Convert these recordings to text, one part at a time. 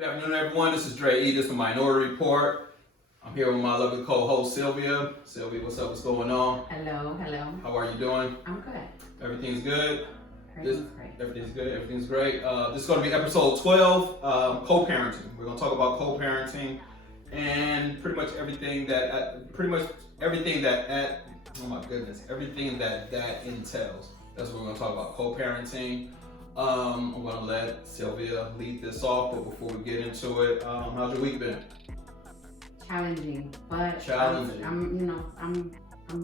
Good afternoon, everyone. This is Dre E. This is Minority Report. I'm here with my lovely co-host, Sylvia. Sylvia, what's up? What's going on? Hello. How are you doing? I'm good. Everything's good? Everything's great. Everything's good. Everything's great. This is going to be episode 12, co-parenting. We're going to talk about co-parenting and pretty much everything that entails. That's what we're going to talk about, co-parenting. I'm going to let Sylvia lead this off, but before we get into it, how's your week been? Challenging, but Challenging. I'm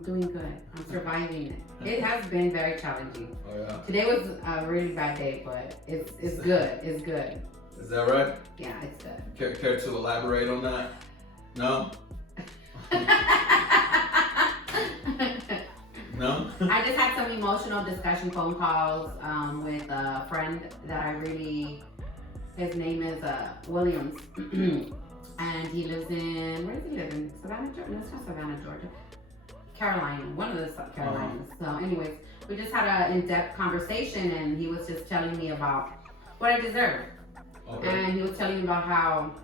doing good. I'm surviving it. It has been very challenging. Oh yeah. Today was a really bad day, but it's good. It's good. Is that right? Yeah, it's good. Care to elaborate on that? No? No? I just had some emotional discussion phone calls with a friend that his name is Williams. And he lives in, where does he live in? Savannah, Georgia? No, it's not Savannah, Georgia. Carolina, one of the Carolinas. So anyways, we just had an in-depth conversation and he was just telling me about what I deserve. Okay. And he was telling me about how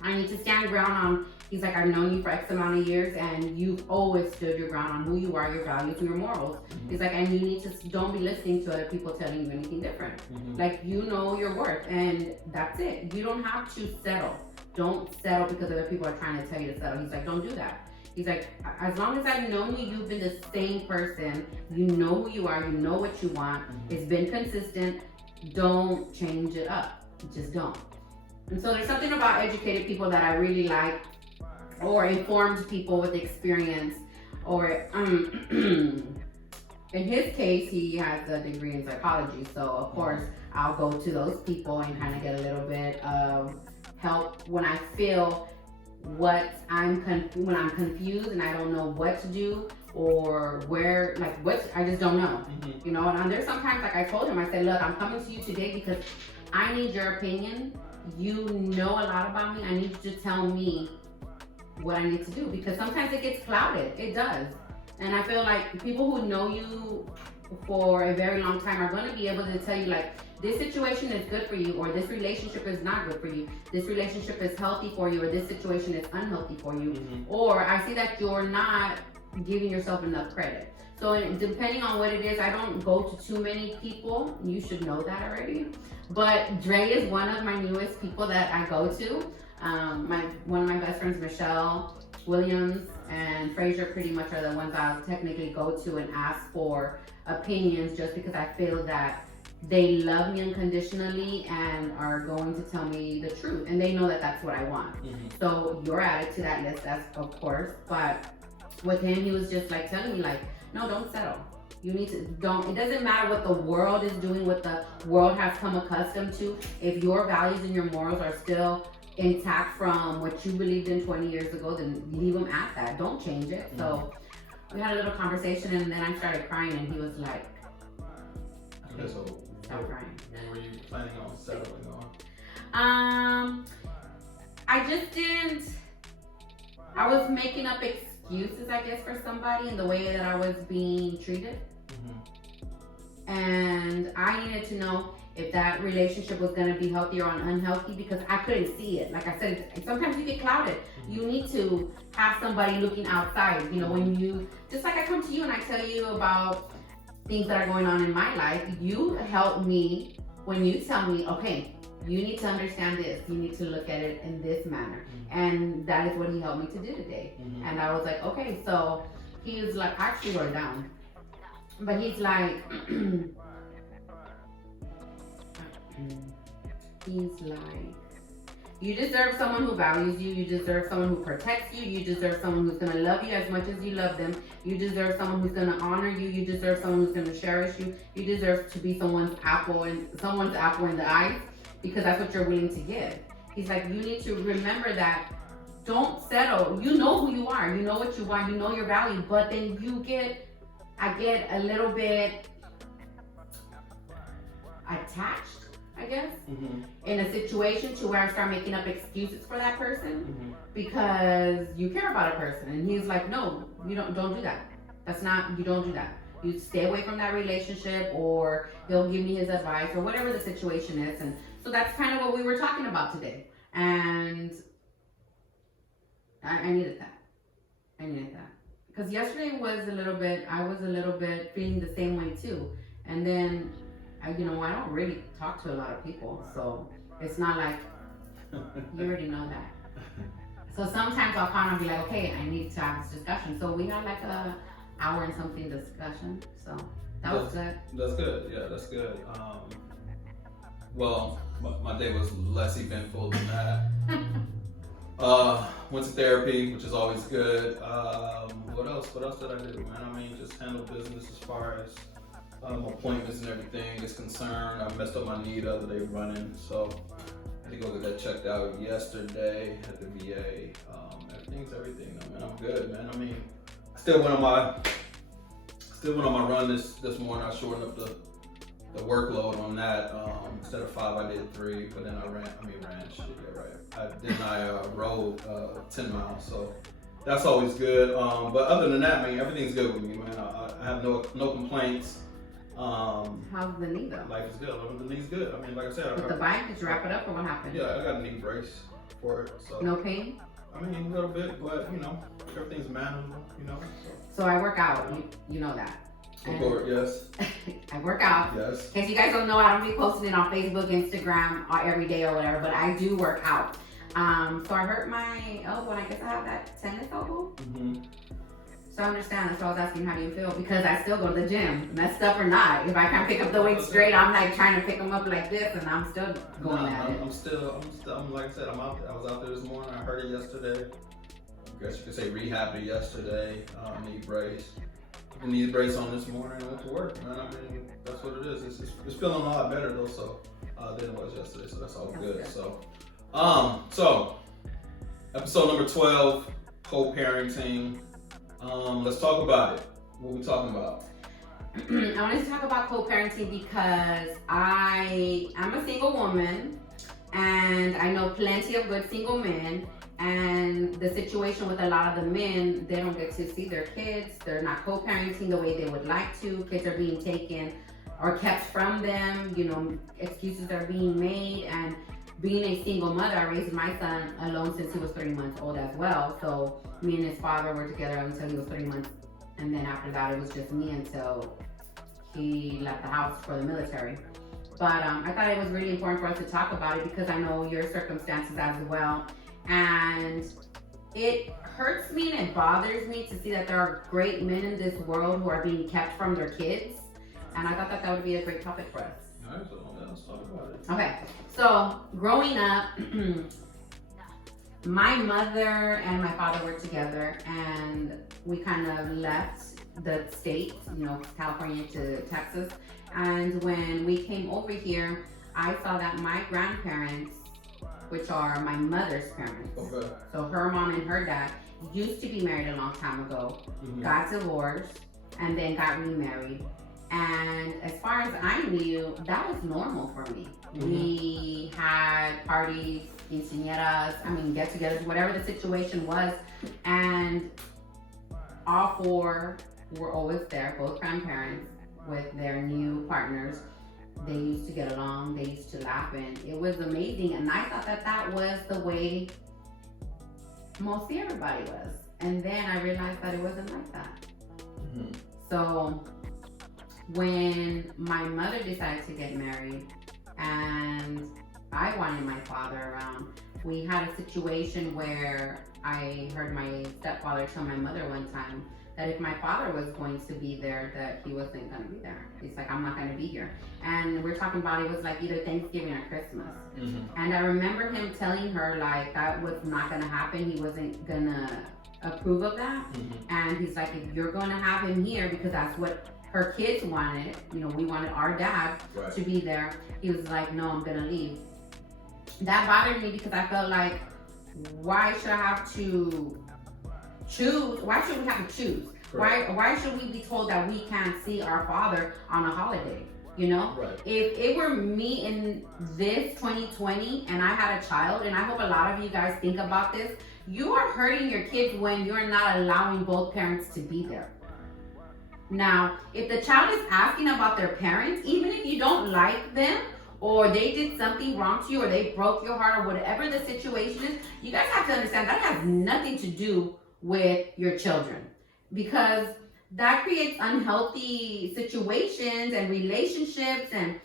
I need to stand ground on, he's like, I've known you for X amount of years and you've always stood your ground on who you are, your values, and your morals. Mm-hmm. He's like, and you need to, don't be listening to other people telling you anything different. Mm-hmm. Like, you know your worth and that's it. You don't have to settle. Don't settle because other people are trying to tell you to settle. He's like, don't do that. He's like, as long as I've known you, you've been the same person. You know who you are. You know what you want. Mm-hmm. It's been consistent. Don't change it up. Just don't. And so there's something about educated people that I really like, or informed people with experience, or in his case, he has a degree in psychology. So of course, I'll go to those people and kind of get a little bit of help when I feel when I'm confused and I don't know what to do or where, I just don't know, Mm-hmm. you know. And there's sometimes, like I told him, I said, look, I'm coming to you today because I need your opinion. You know a lot about me. I need you to tell me what I need to do because sometimes it gets clouded. It does. And I feel like people who know you for a very long time are going to be able to tell you, like, this situation is good for you, or this relationship is not good for you. This relationship is healthy for you, or this situation is unhealthy for you. Mm-hmm. Or I see that you're not giving yourself enough credit. So depending on what it is, I don't go to too many people. You should know that already. But Dre is one of my newest people that I go to. One of my best friends, Michelle, Williams, and Frazier pretty much are the ones I'll technically go to and ask for opinions, just because I feel that they love me unconditionally and are going to tell me the truth, and they know that that's what I want. Mm-hmm. So you're added to that list, that's of course. But with him, he was just like telling me, like, no, don't settle. You need to, it doesn't matter what the world is doing, what the world has come accustomed to. If your values and your morals are still intact from what you believed in 20 years ago, then leave them at that. Don't change it. Mm-hmm. So we had a little conversation and then I started crying and he was like, Okay, so stop crying. what were you planning on settling on? I was making up excuses, I guess, for somebody in the way that I was being treated. Mm-hmm. And I needed to know if that relationship was going to be healthy or unhealthy because I couldn't see it. Like I said, sometimes you get clouded. Mm-hmm. You need to have somebody looking outside. You know, when you, just like I come to you and I tell you about things that are going on in my life, you help me when you tell me, okay, you need to understand this. You need to look at it in this manner. Mm-hmm. And that is what he helped me to do today. Mm-hmm. And I was like, okay, so he was like, I actually wrote it down. But he's like, you deserve someone who values you. You deserve someone who protects you. You deserve someone who's going to love you as much as you love them. You deserve someone who's going to honor you. You deserve someone who's going to cherish you. You deserve to be someone's apple in the eye, because that's what you're willing to give. He's like, you need to remember that. Don't settle. You know who you are. You know what you want. You know your value. But then I get a little bit attached, I guess, mm-hmm. in a situation to where I start making up excuses for that person, mm-hmm. because you care about a person. And he's like, no, you don't do that. You don't do that. You stay away from that relationship, or he'll give me his advice or whatever the situation is. And So that's kind of what we were talking about today. And I needed that. Because yesterday was I was a little bit feeling the same way too. And then, I don't really talk to a lot of people. So it's not like, you already know that. So sometimes I'll kind of be like, okay, I need to have this discussion. So we had like a hour and something discussion. So that was good. That's good. Yeah, that's good. Well, my day was less eventful than that. Went to therapy, which is always good. What else did I do, man? I mean, just handle business as far as appointments and everything is concerned. I messed up my knee the other day running, so I had to go get that checked out yesterday at the VA. Everything's everything. I mean, I'm good, man. I mean, I still went on my run this morning. I shortened up the workload on that. Instead of 5, I did 3, but then I ran, shit, yeah, right. I rode 10 miles, so that's always good. But other than that, man, everything's good with me, man. I have no complaints. How's the knee though? Life is good. The knee's good. I mean, like I said, with the bike, did you wrap it up or what happened? Yeah, I got a knee brace for it. So no pain? I mean, a little bit, but everything's manageable, So I work out, you know that. Of course, yes. I work out. Yes. In case you guys don't know, I don't be posting it on Facebook, Instagram, or every day or whatever, but I do work out. So I hurt my elbow, and I guess I have that tennis elbow. Mm-hmm. So I understand. That's why I was asking, how do you feel? Because I still go to the gym, messed up or not. If I can't pick up the weight straight, I'm like trying to pick them up like this, and I'm still going at it. I'm still, like I said, I was out there this morning. I hurt it yesterday. I guess you could say rehab it yesterday. Knee brace. The knee brace on this morning and went to work, man. I mean, that's what it is. It's feeling a lot better though, than it was yesterday. So that's all good. So episode number 12, co-parenting. Let's talk about it. What are we talking about? I wanted to talk about co-parenting because I am a single woman and I know plenty of good single men, and the situation with a lot of the men, they don't get to see their kids. They're not co-parenting the way they would like to. Kids are being taken or kept from them. Excuses are being made, and being a single mother, I raised my son alone since he was 3 months old as well. So me and his father were together until he was 3 months. And then after that, it was just me until he left the house for the military. But I thought it was really important for us to talk about it because I know your circumstances as well. And it hurts me and it bothers me to see that there are great men in this world who are being kept from their kids. And I thought that would be a great topic for us. All right, so let's talk about it. Okay, so growing up, my mother and my father were together, and we kind of left the state, California to Texas. And when we came over here, I saw that my grandparents, which are my mother's parents, Okay. so her mom and her dad, used to be married a long time ago, got divorced, and then got remarried. And as far as I knew, that was normal for me. We had parties, quinceañeras, get-togethers, whatever the situation was. And all 4 were always there, both grandparents with their new partners. They used to get along, they used to laugh, and it was amazing. And I thought that was the way mostly everybody was. And then I realized that it wasn't like that. So when my mother decided to get married and I wanted my father around, we had a situation where I heard my stepfather tell my mother one time that if my father was going to be there, that he wasn't going to be there. He's like, I'm not going to be here. And we're talking about, it was like either Thanksgiving or Christmas. And I remember him telling her like that was not going to happen. He wasn't going to approve of that. And he's like, if you're going to have him here because that's what her kids wanted, we wanted our dad to be there. He was like, no, I'm gonna leave. That bothered me because I felt like, why should I have to choose? Why should we have to choose? Why should we be told that we can't see our father on a holiday? If it were me in this 2020 and I had a child, and I hope a lot of you guys think about this, you are hurting your kids when you're not allowing both parents to be there. Now, if the child is asking about their parents, even if you don't like them or they did something wrong to you, or they broke your heart, or whatever the situation is, you guys have to understand that has nothing to do with your children, because that creates unhealthy situations and relationships and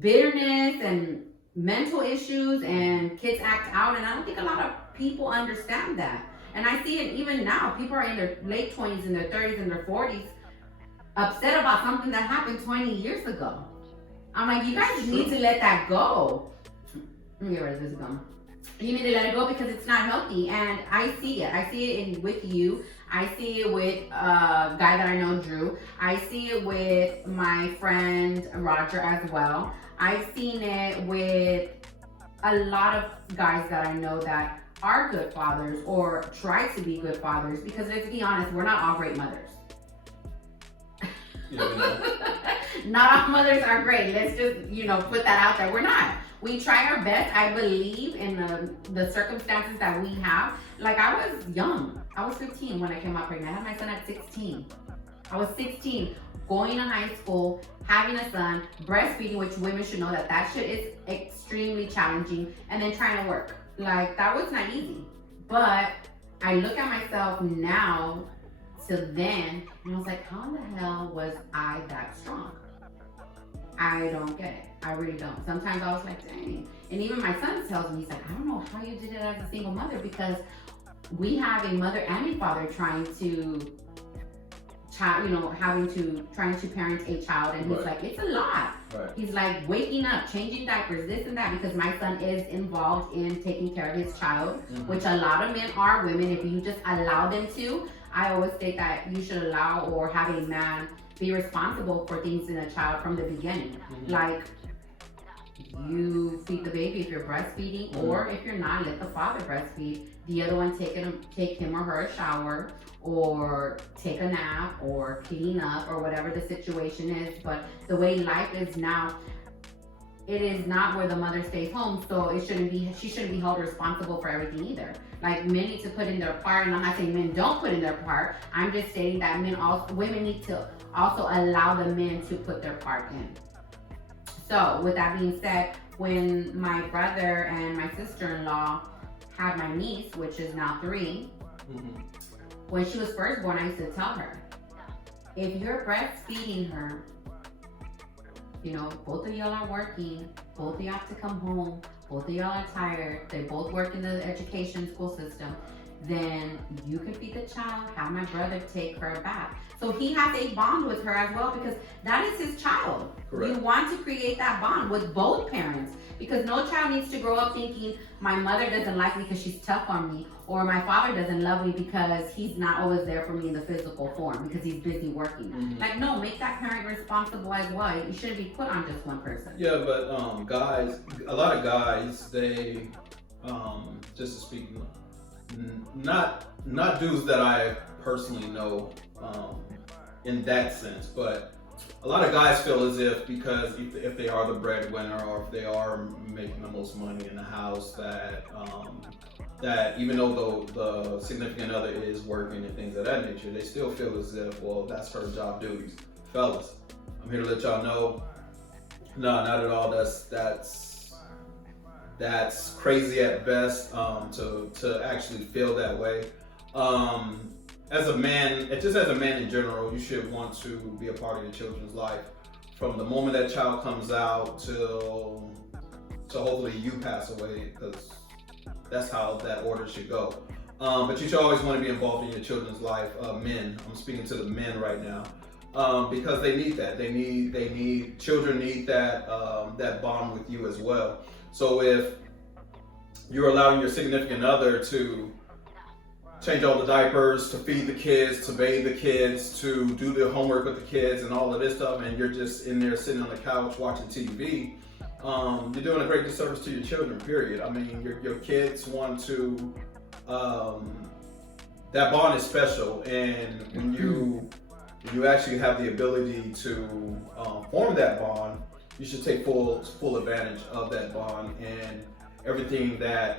bitterness and mental issues, and kids act out. And I don't think a lot of people understand that. And I see it even now. People are in their late 20s, in their 30s, in their 40s, upset about something that happened 20 years ago. I'm like, you guys need to let that go. Let me get rid of this gum. You need to let it go, because it's not healthy. And I see it. I see it with you. I see it with a guy that I know, Drew. I see it with my friend Roger as well. I've seen it with a lot of guys that I know that are good fathers or try to be good fathers, because let's be honest, we're not all great mothers. Not all mothers are great. Let's just, put that out there. We're not. We try our best. I believe in the circumstances that we have. Like, I was young. I was 15 when I came out pregnant. I had my son at 16. I was 16, going to high school, having a son, breastfeeding, which women should know that shit is extremely challenging, and then trying to work. Like, that was not easy. But I look at myself now to then, and I was like, how in the hell was I that strong? I don't get it. I really don't. Sometimes I was like, dang. And even my son tells me, he's like, I don't know how you did it as a single mother, because we have a mother and a father trying to trying to parent a child, and he's like, it's a lot. Right. He's like, waking up, changing diapers, this and that, because my son is involved in taking care of his child, which a lot of men are. Women, if you just allow them to, I always say that you should allow or have a man be responsible for things in a child from the beginning. Like, you feed the baby if you're breastfeeding, or if you're not, let the father breastfeed. The other one take him or her a shower, or take a nap, or clean up, or whatever the situation is. But the way life is now, it is not where the mother stays home, so she shouldn't be held responsible for everything either. Like, men need to put in their part, and I'm not saying men don't put in their part. I'm just stating that women need to also allow the men to put their part in. So with that being said, when my brother and my sister-in-law had my niece, which is now 3, when she was first born, I used to tell her, if you're breastfeeding her, both of y'all are working, both of y'all have to come home, both of y'all are tired, they both work in the education school system, then you can feed the child, have my brother take her back. So he has a bond with her as well, because that is his child. Correct. You want to create that bond with both parents, because no child needs to grow up thinking my mother doesn't like me because she's tough on me, or my father doesn't love me because he's not always there for me in the physical form because he's busy working. Like, no, make that parent responsible as well. You shouldn't be put on just one person. Yeah, but a lot of guys, they, just to speak, not dudes that I personally know in that sense, but a lot of guys feel as if because if they are the breadwinner, or if they are making the most money in the house, that even though the significant other is working and things of that nature, they still feel as if, well, that's her job duties. Fellas, I'm here to let y'all know, no, not at all. That's crazy at best, to actually feel that way. As a man, just as a man in general, you should want to be a part of your children's life from the moment that child comes out till hopefully you pass away, because that's how that order should go. But you should always want to be involved in your children's life. Men, I'm speaking to the men right now, because they need that. Children need that bond with you as well. So if you're allowing your significant other to change all the diapers, to feed the kids, to bathe the kids, to do the homework with the kids and all of this stuff, and you're just in there sitting on the couch watching TV, you're doing a great disservice to your children, period. I mean, your kids want to, that bond is special, and when you actually have the ability to form that bond, you should take full advantage of that bond and everything that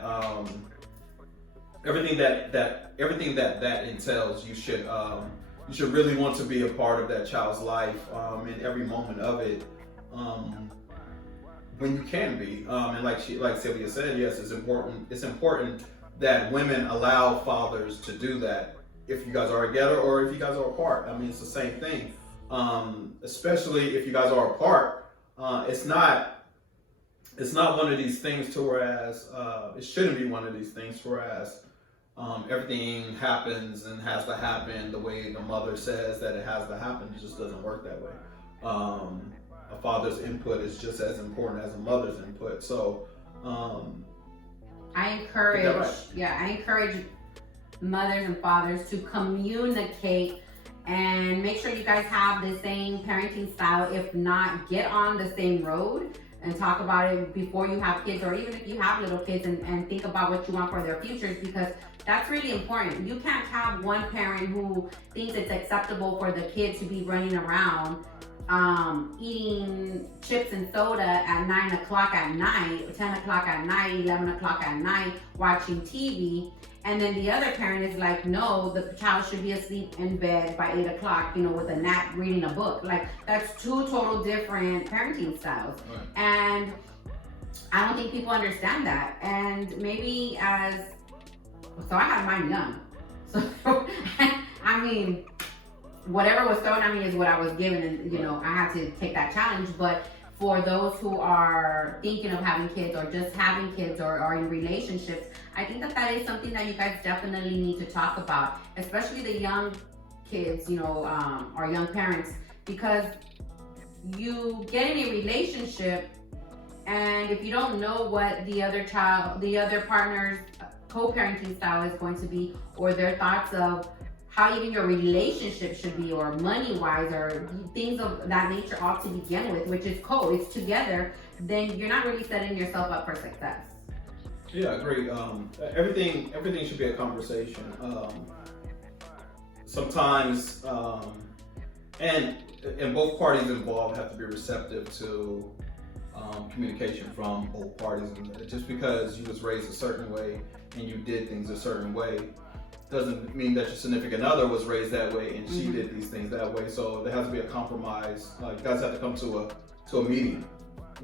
entails. You should really want to be a part of that child's life in every moment of it. when you can be. And like Sylvia said, yes, it's important. It's important that women allow fathers to do that if you guys are together or if you guys are apart. I mean, it's the same thing. Especially if you guys are apart, it's not one of these things to whereas it shouldn't be one of these things whereas everything happens and has to happen the way the mother says that it has to happen. It just doesn't work that way. A father's input is just as important as a mother's input. So I encourage mothers and fathers to communicate and make sure you guys have the same parenting style. If not, get on the same road and talk about it before you have kids, or even if you have little kids, and think about what you want for their futures, because that's really important. You can't have one parent who thinks it's acceptable for the kid to be running around eating chips and soda at 9 o'clock at night, 10 o'clock at night, 11 o'clock at night, watching TV. And then the other parent is like, no, the child should be asleep in bed by 8 o'clock, with a nap reading a book. Like, that's two total different parenting styles. Right. And I don't think people understand that. And maybe so I had mine young. So, I mean, whatever was thrown at me is what I was given, and I had to take that challenge. But for those who are thinking of having kids or just having kids or are in relationships, I think that is something that you guys definitely need to talk about, especially the young kids, or young parents, because you get in a relationship, and if you don't know what the other partner's co-parenting style is going to be, or their thoughts of how even your relationship should be, or money-wise, or things of that nature ought to begin with, which is it's together, then you're not really setting yourself up for success. Yeah, I agree. Everything should be a conversation. Sometimes, and both parties involved have to be receptive to communication from both parties. And just because you was raised a certain way and you did things a certain way doesn't mean that your significant other was raised that way and she did these things that way. So there has to be a compromise. You guys have to come to a median.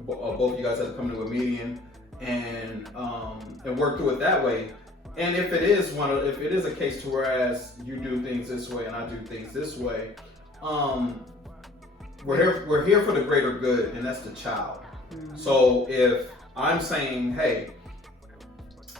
Both of you guys have to come to a median and work through it that way. And if it is a case to whereas you do things this way and I do things this way, we're here for the greater good, and that's the child. So if I'm saying, hey,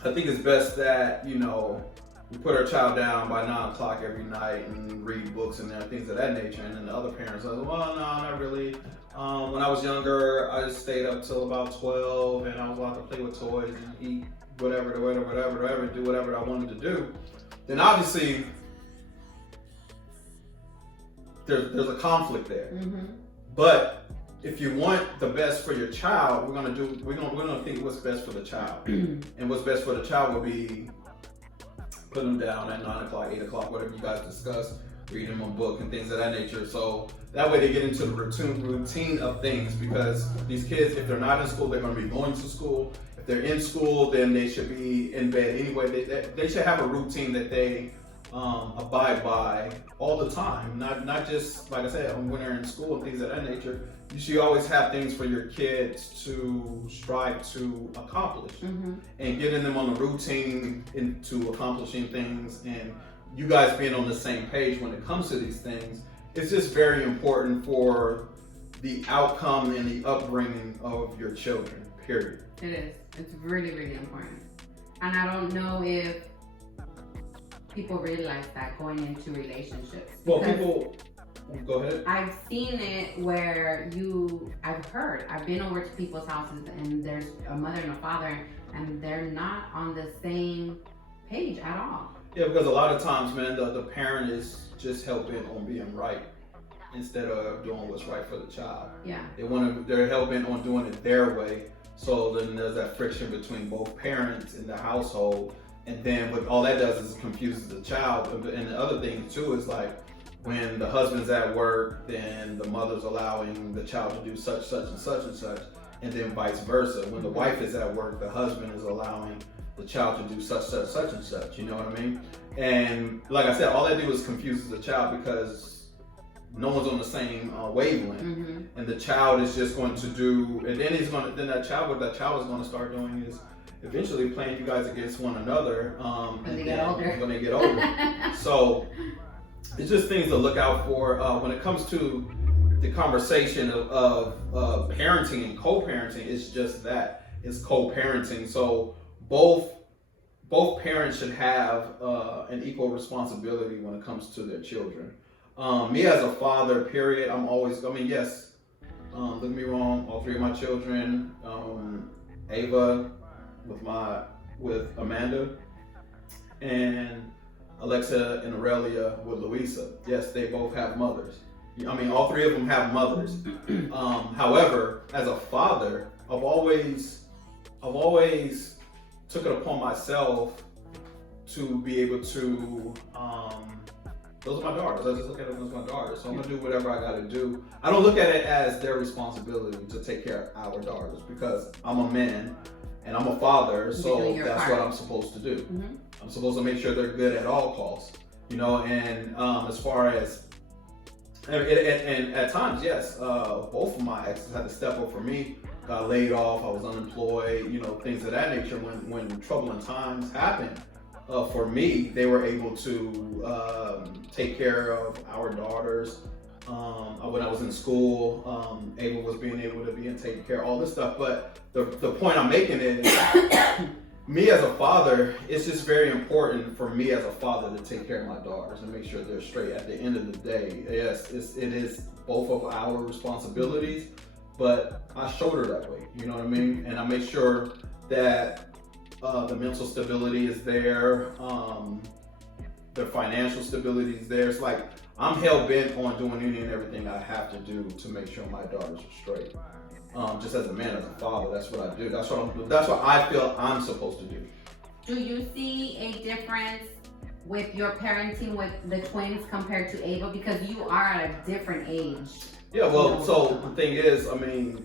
I think it's best that we put our child down by 9 o'clock every night and read books and things of that nature, and then the other parents are like, well, no, not really. When I was younger, I just stayed up till about 12, and I was allowed to play with toys and eat whatever, do whatever I wanted to do. Then obviously, there's a conflict there. But if you want the best for your child, we're gonna think what's best for the child, and what's best for the child will be putting them down at 9 o'clock, 8 o'clock, whatever you guys discuss, reading them a book and things of that nature. So that way they get into the routine of things, because these kids, if they're not in school, they're going to be going to school. If they're in school, then they should be in bed anyway. They should have a routine that they abide by all the time, not just, like I said, when they're in school and things of that nature. You should always have things for your kids to strive to accomplish, and getting them on a routine into accomplishing things, and you guys being on the same page when it comes to these things. It's just very important for the outcome and the upbringing of your children, period. It is. It's really, really important. And I don't know if people realize that going into relationships. Well, go ahead. I've seen it where I've been over to people's houses and there's a mother and a father and they're not on the same page at all. Yeah, because a lot of times, man, the parent is just hell-bent on being right instead of doing what's right for the child. Yeah. They're hell-bent on doing it their way. So then there's that friction between both parents in the household. And then what all that does is it confuses the child. And the other thing too is like when the husband's at work, then the mother's allowing the child to do such and such, and then vice versa. When the wife is at work, the husband is allowing the child to do such and such, you know what I mean? And like I said, all that do is confuses the child, because no one's on the same wavelength, and the child is just going to do, and then that child is going to start doing is eventually playing you guys against one another when they get older. So it's just things to look out for when it comes to the conversation of parenting and co-parenting. It's just that, it's co-parenting. So both parents should have an equal responsibility when it comes to their children. Me as a father, period, yes, don't get me wrong, all three of my children, Ava with Amanda, and Alexa and Aurelia with Louisa. Yes, they both have mothers. All three of them have mothers. However, as a father, I've always took it upon myself to be able to, those are my daughters. I just look at them as my daughters. So I'm gonna do whatever I gotta do. I don't look at it as their responsibility to take care of our daughters, because I'm a man and I'm a father, so that's what I'm supposed to do. I'm supposed to make sure they're good at all costs, and as far as, and at times, yes, both of my exes had to step up for me. Got laid off, I was unemployed, things of that nature. When troubling times happened, for me, they were able to take care of our daughters. When I was in school, Ava was being able to be and taking care of all this stuff. But the point I'm making is, me as a father, it's just very important for me as a father to take care of my daughters and make sure they're straight. At the end of the day, yes, it is both of our responsibilities, but I shoulder that weight, you know what I mean? And I make sure that the mental stability is there, the financial stability is there. It's like, I'm hell-bent on doing any and everything I have to do to make sure my daughters are straight. Just as a man, as a father, that's what I do. That's what I feel I'm supposed to do. Do you see a difference with your parenting with the twins compared to Ava? Because you are at a different age. Yeah, well, so the thing is,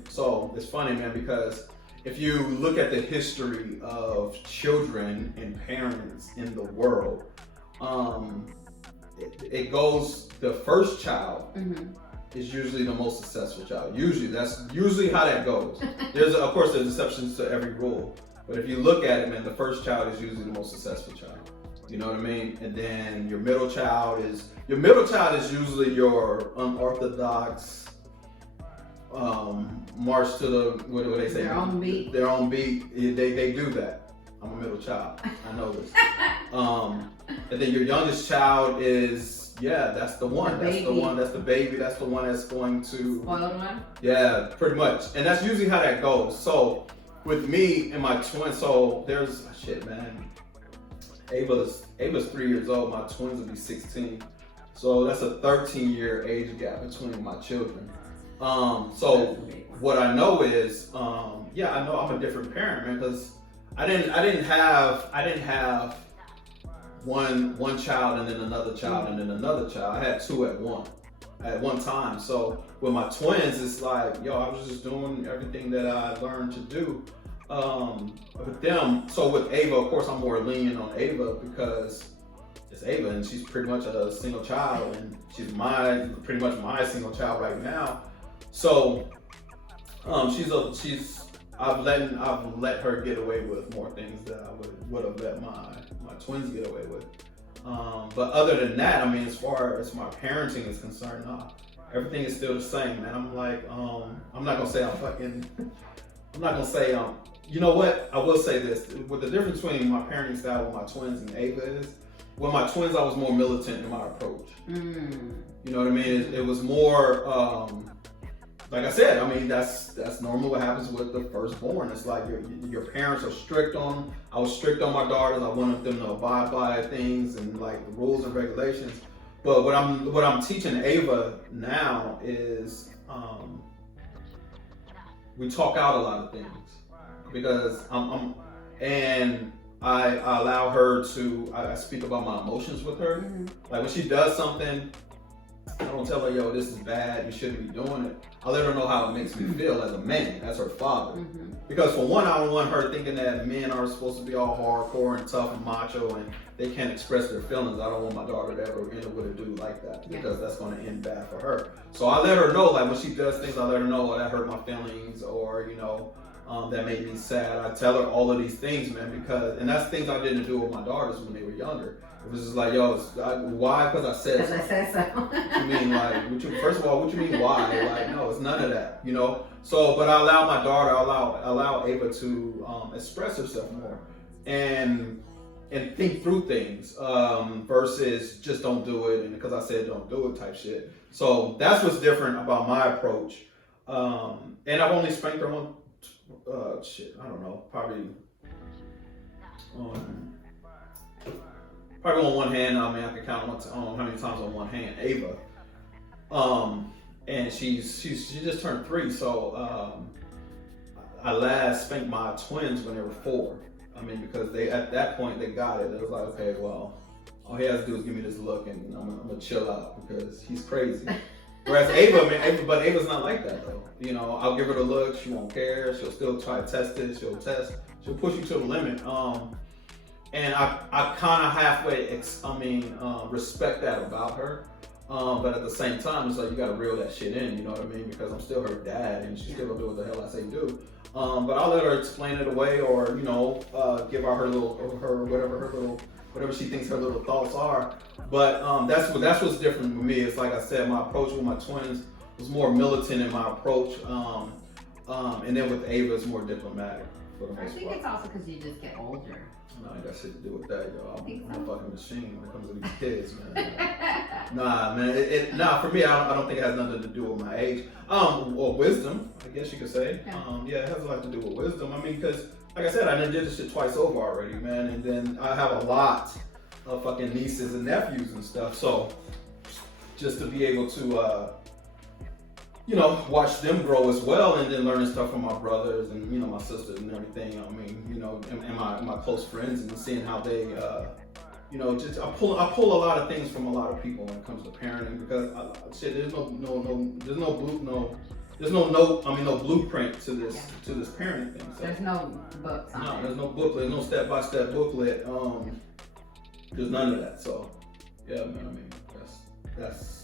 so it's funny, man, because if you look at the history of children and parents in the world, it goes, the first child is usually the most successful child. That's usually how that goes. Of course, there's exceptions to every rule, but if you look at it, man, the first child is usually the most successful child. You know what I mean? And then your middle child is usually your unorthodox, march to the, what do they say? Their own beat. Their own beat. They do that. I'm a middle child. I know this. And then your youngest child is, that's the one. That's the baby. That's the one that's going to... Spoiled one? Yeah, pretty much. And that's usually how that goes. So with me and my twins, so there's, man. Ava's 3 years old. My twins will be 16. So that's a 13-year age gap between my children. So what I know is, I know I'm a different parent, man, because I didn't have one child and then another child and then another child. I had two at one time. So with my twins, it's like, I was just doing everything that I learned to do. With them, so with Ava, of course, I'm more lenient on Ava because it's Ava and she's pretty much a single child and she's pretty much my single child right now. So I've let her get away with more things that I would have let my twins get away with. But other than that, as far as my parenting is concerned, everything is still the same, man. I'm like, I'm not gonna say you know what? I will say this. What the difference between my parenting style with my twins and Ava is, with my twins, I was more militant in my approach. You know what I mean? It was more, like I said, that's normally what happens with the firstborn. It's like your parents are strict on them. I was strict on my daughters. I wanted them to abide by things and like the rules and regulations. But what I'm teaching Ava now is we talk out a lot of things because I allow her to, I speak about my emotions with her. Like when she does something, I don't tell her, yo, this is bad, you shouldn't be doing it. I let her know how it makes me feel as a man, as her father. Mm-hmm. Because for one, I don't want her thinking that men are supposed to be all hardcore and tough and macho and they can't express their feelings. I don't want my daughter to ever end up with a dude like that, because that's going to end bad for her. So I let her know, like when she does things, I let her know, oh, that hurt my feelings, or that made me sad. I tell her all of these things, man, and that's things I didn't do with my daughters when they were younger. It was just like, yo, why? Because I said so. Because I said so. You mean, like, first of all, what you mean why? Like, no, it's none of that, So, but I allow my daughter, allow Ava to express herself more and think through things versus just don't do it, and because I said don't do it type shit. So that's what's different about my approach. And I've only spanked her on, I don't know, probably on one hand. I mean, I can count on how many times on one hand. Ava, and she just turned 3, so I last spanked my twins when they were 4. I mean, because at that point they got it. It was like, okay, well, all he has to do is give me this look, and I'm gonna chill out because he's crazy. Whereas Ava's not like that though. I'll give her the look, she won't care. She'll still try to test it. She'll push you to the limit. And I kind of halfway, respect that about her. But at the same time, it's like you gotta reel that shit in, you know what I mean? Because I'm still her dad, and she's still gonna do what the hell I say do. But I'll let her explain it away, or give her whatever she thinks her little thoughts are. But that's what's different with me. It's like I said, my approach with my twins was more militant in my approach, and then with Ava, it's more diplomatic for the most part. I think it's also because you just get older. No, I got shit to do with that, yo. I'm a fucking machine when it comes to these kids, man. Nah, man. For me, I don't think it has nothing to do with my age. Or wisdom, I guess you could say. Yeah. It has a lot to do with wisdom. I mean, because, like I said, I done did this shit twice over already, man. And then I have a lot of fucking nieces and nephews and stuff. So, just to be able to, watch them grow as well, and then learning stuff from my brothers and, my sisters and everything. I mean, and my close friends, and seeing how they, I pull a lot of things from a lot of people when it comes to parenting, because there's no blueprint to this parenting thing. So. There's no books on it. There's no booklet, there's no step-by-step booklet. There's none of that. So, yeah, man. I mean, that's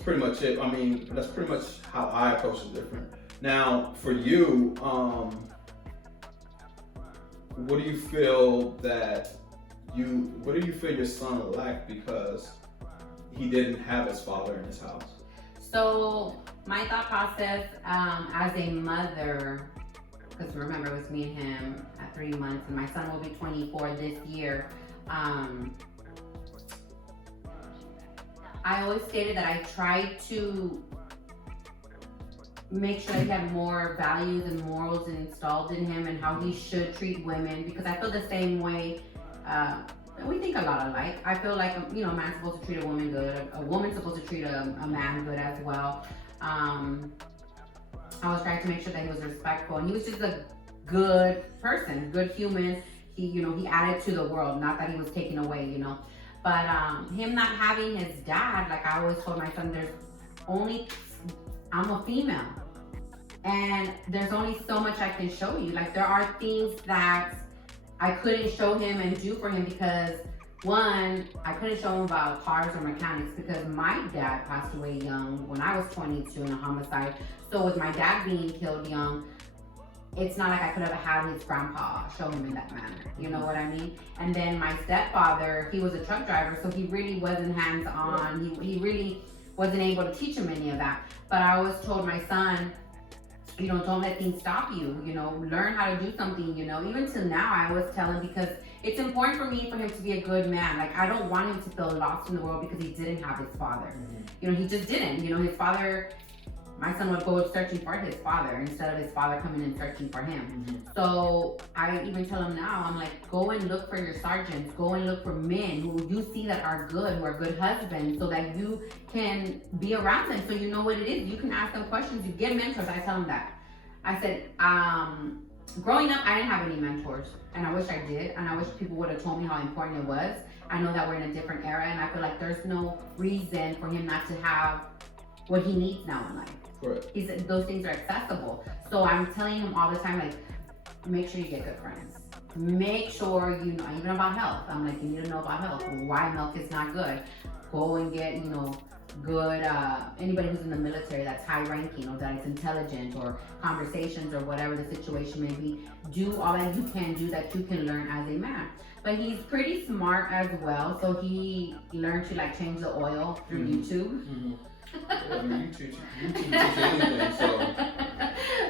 pretty much it. I mean, that's pretty much how I approach it different. Now, for you, what do you feel your son lacked because he didn't have his father in his house? So my thought process as a mother, because remember it was me and him at 3 months, and my son will be 24 this year. I always stated that I tried to make sure that he had more values and morals installed in him, and how he should treat women, because I feel the same way. We think a lot alike. I feel like, a man's supposed to treat a woman good. A woman's supposed to treat a man good as well. I was trying to make sure that he was respectful, and he was just a good person, good human. He added to the world, not that he was taken away, But him not having his dad, like I always told my son, I'm a female, and there's only so much I can show you. Like, there are things that I couldn't show him and do for him, because one, I couldn't show him about cars or mechanics, because my dad passed away young when I was 22 in a homicide. So with my dad being killed young, it's not like I could have had his grandpa show him in that manner. You know what I mean? And then my stepfather, he was a truck driver, so he really wasn't hands-on. He really wasn't able to teach him any of that. But I always told my son, don't let things stop you. Learn how to do something, Even till now, I always tell him, because it's important for him to be a good man. Like, I don't want him to feel lost in the world because he didn't have his father. He just didn't. His father, my son would go searching for his father instead of his father coming and searching for him. So I even tell him now, I'm like, go and look for your sergeants, go and look for men who you see that are good, who are good husbands, so that you can be around them, so you know what it is. You can ask them questions, you get mentors. I tell him that. I said, growing up, I didn't have any mentors, and I wish I did, and I wish people would have told me how important it was. I know that we're in a different era, and I feel like there's no reason for him not to have what he needs now in life. Correct. Those things are accessible. So I'm telling him all the time, like, make sure you get good friends. Make sure you know, even about health. I'm like, you need to know about health. Why milk is not good. Go and get, good, anybody who's in the military that's high ranking or that is intelligent or conversations or whatever the situation may be. Do all that you can do that you can learn as a man. But he's pretty smart as well. So he learned to like change the oil through YouTube. Mm-hmm. Yeah, I mean, you teach anything, so.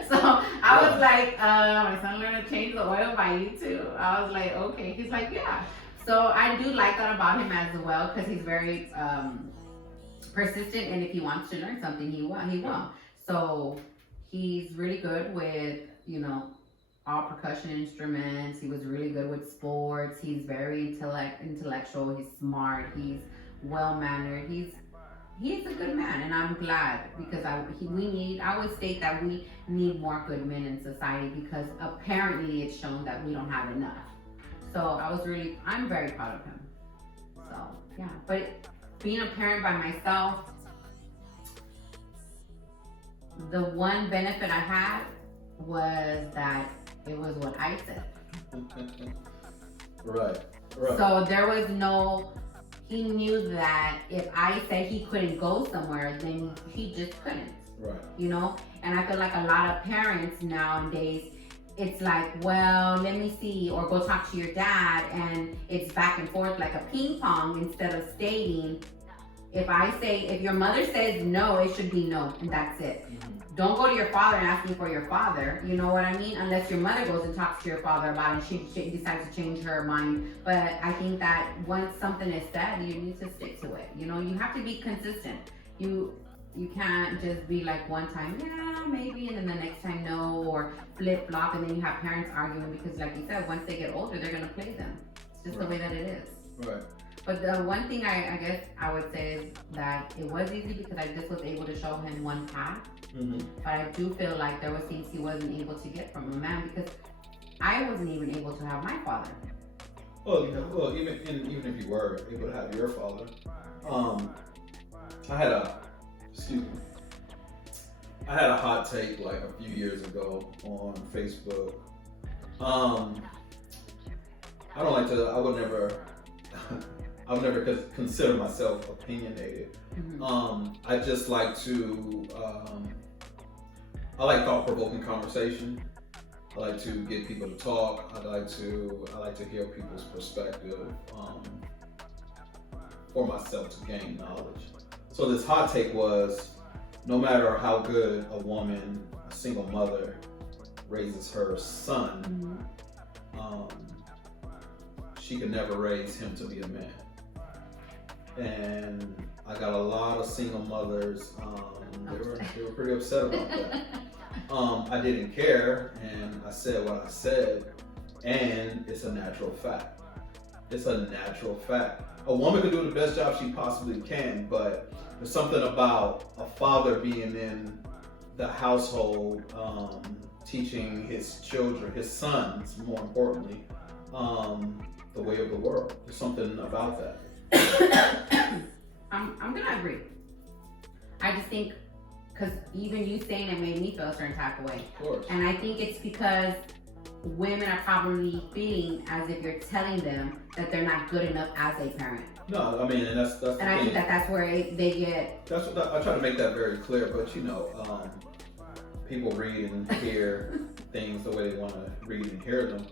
So I was like, my son learned to change the oil by YouTube. I was like, okay. He's like, yeah. So I do like that about him as well because he's very persistent, and if he wants to learn something, he will. So he's really good with, all percussion instruments. He was really good with sports. He's very intellectual. He's smart. He's well-mannered. He's a good man, and I'm glad because I always state that we need more good men in society because apparently it's shown that we don't have enough. So I'm very proud of him. So yeah, but being a parent by myself, the one benefit I had was that it was what I said. Right. So there was he knew that if I said he couldn't go somewhere, then he just couldn't. Right. And I feel like a lot of parents nowadays, it's like, well, let me see, or go talk to your dad, and it's back and forth like a ping pong instead of stating, if your mother says no, it should be no, and that's it. Mm-hmm. Don't go to your father and ask me for your father, you know what I mean? Unless your mother goes and talks to your father about it and she decides to change her mind. But I think that once something is said, you need to stick to it. You have to be consistent. You can't just be like one time, yeah, maybe, and then the next time no, or flip-flop, and then you have parents arguing because like you said, once they get older, they're going to play them. It's just the way that it is. Right. But the one thing I guess I would say is that it was easy because I just was able to show him one path. Mm-hmm. But I do feel like there were things he wasn't able to get from a man because I wasn't even able to have my father. Well, even if you were able to have your father, I had a hot take like a few years ago on Facebook. I would never consider myself opinionated. Mm-hmm. I just like to, I like thought-provoking conversation. I like to get people to talk. I like to hear people's perspective for myself to gain knowledge. So this hot take was, no matter how good a woman, a single mother, raises her son, she could never raise him to be a man. And I got a lot of single mothers, they were pretty upset about that. I didn't care, and I said what I said, and it's a natural fact. It's a natural fact. A woman can do the best job she possibly can, but there's something about a father being in the household, teaching his children, his sons, more importantly, the way of the world. There's something about that. I'm gonna agree. I just think, because even you saying it made me feel a certain type of way. Of course. And I think it's because women are probably feeling as if you're telling them that they're not good enough as a parent. No, I mean, and that's the and thing. I think that's where they get. That's what I try to make that very clear. But people read and hear things the way they want to read and hear them.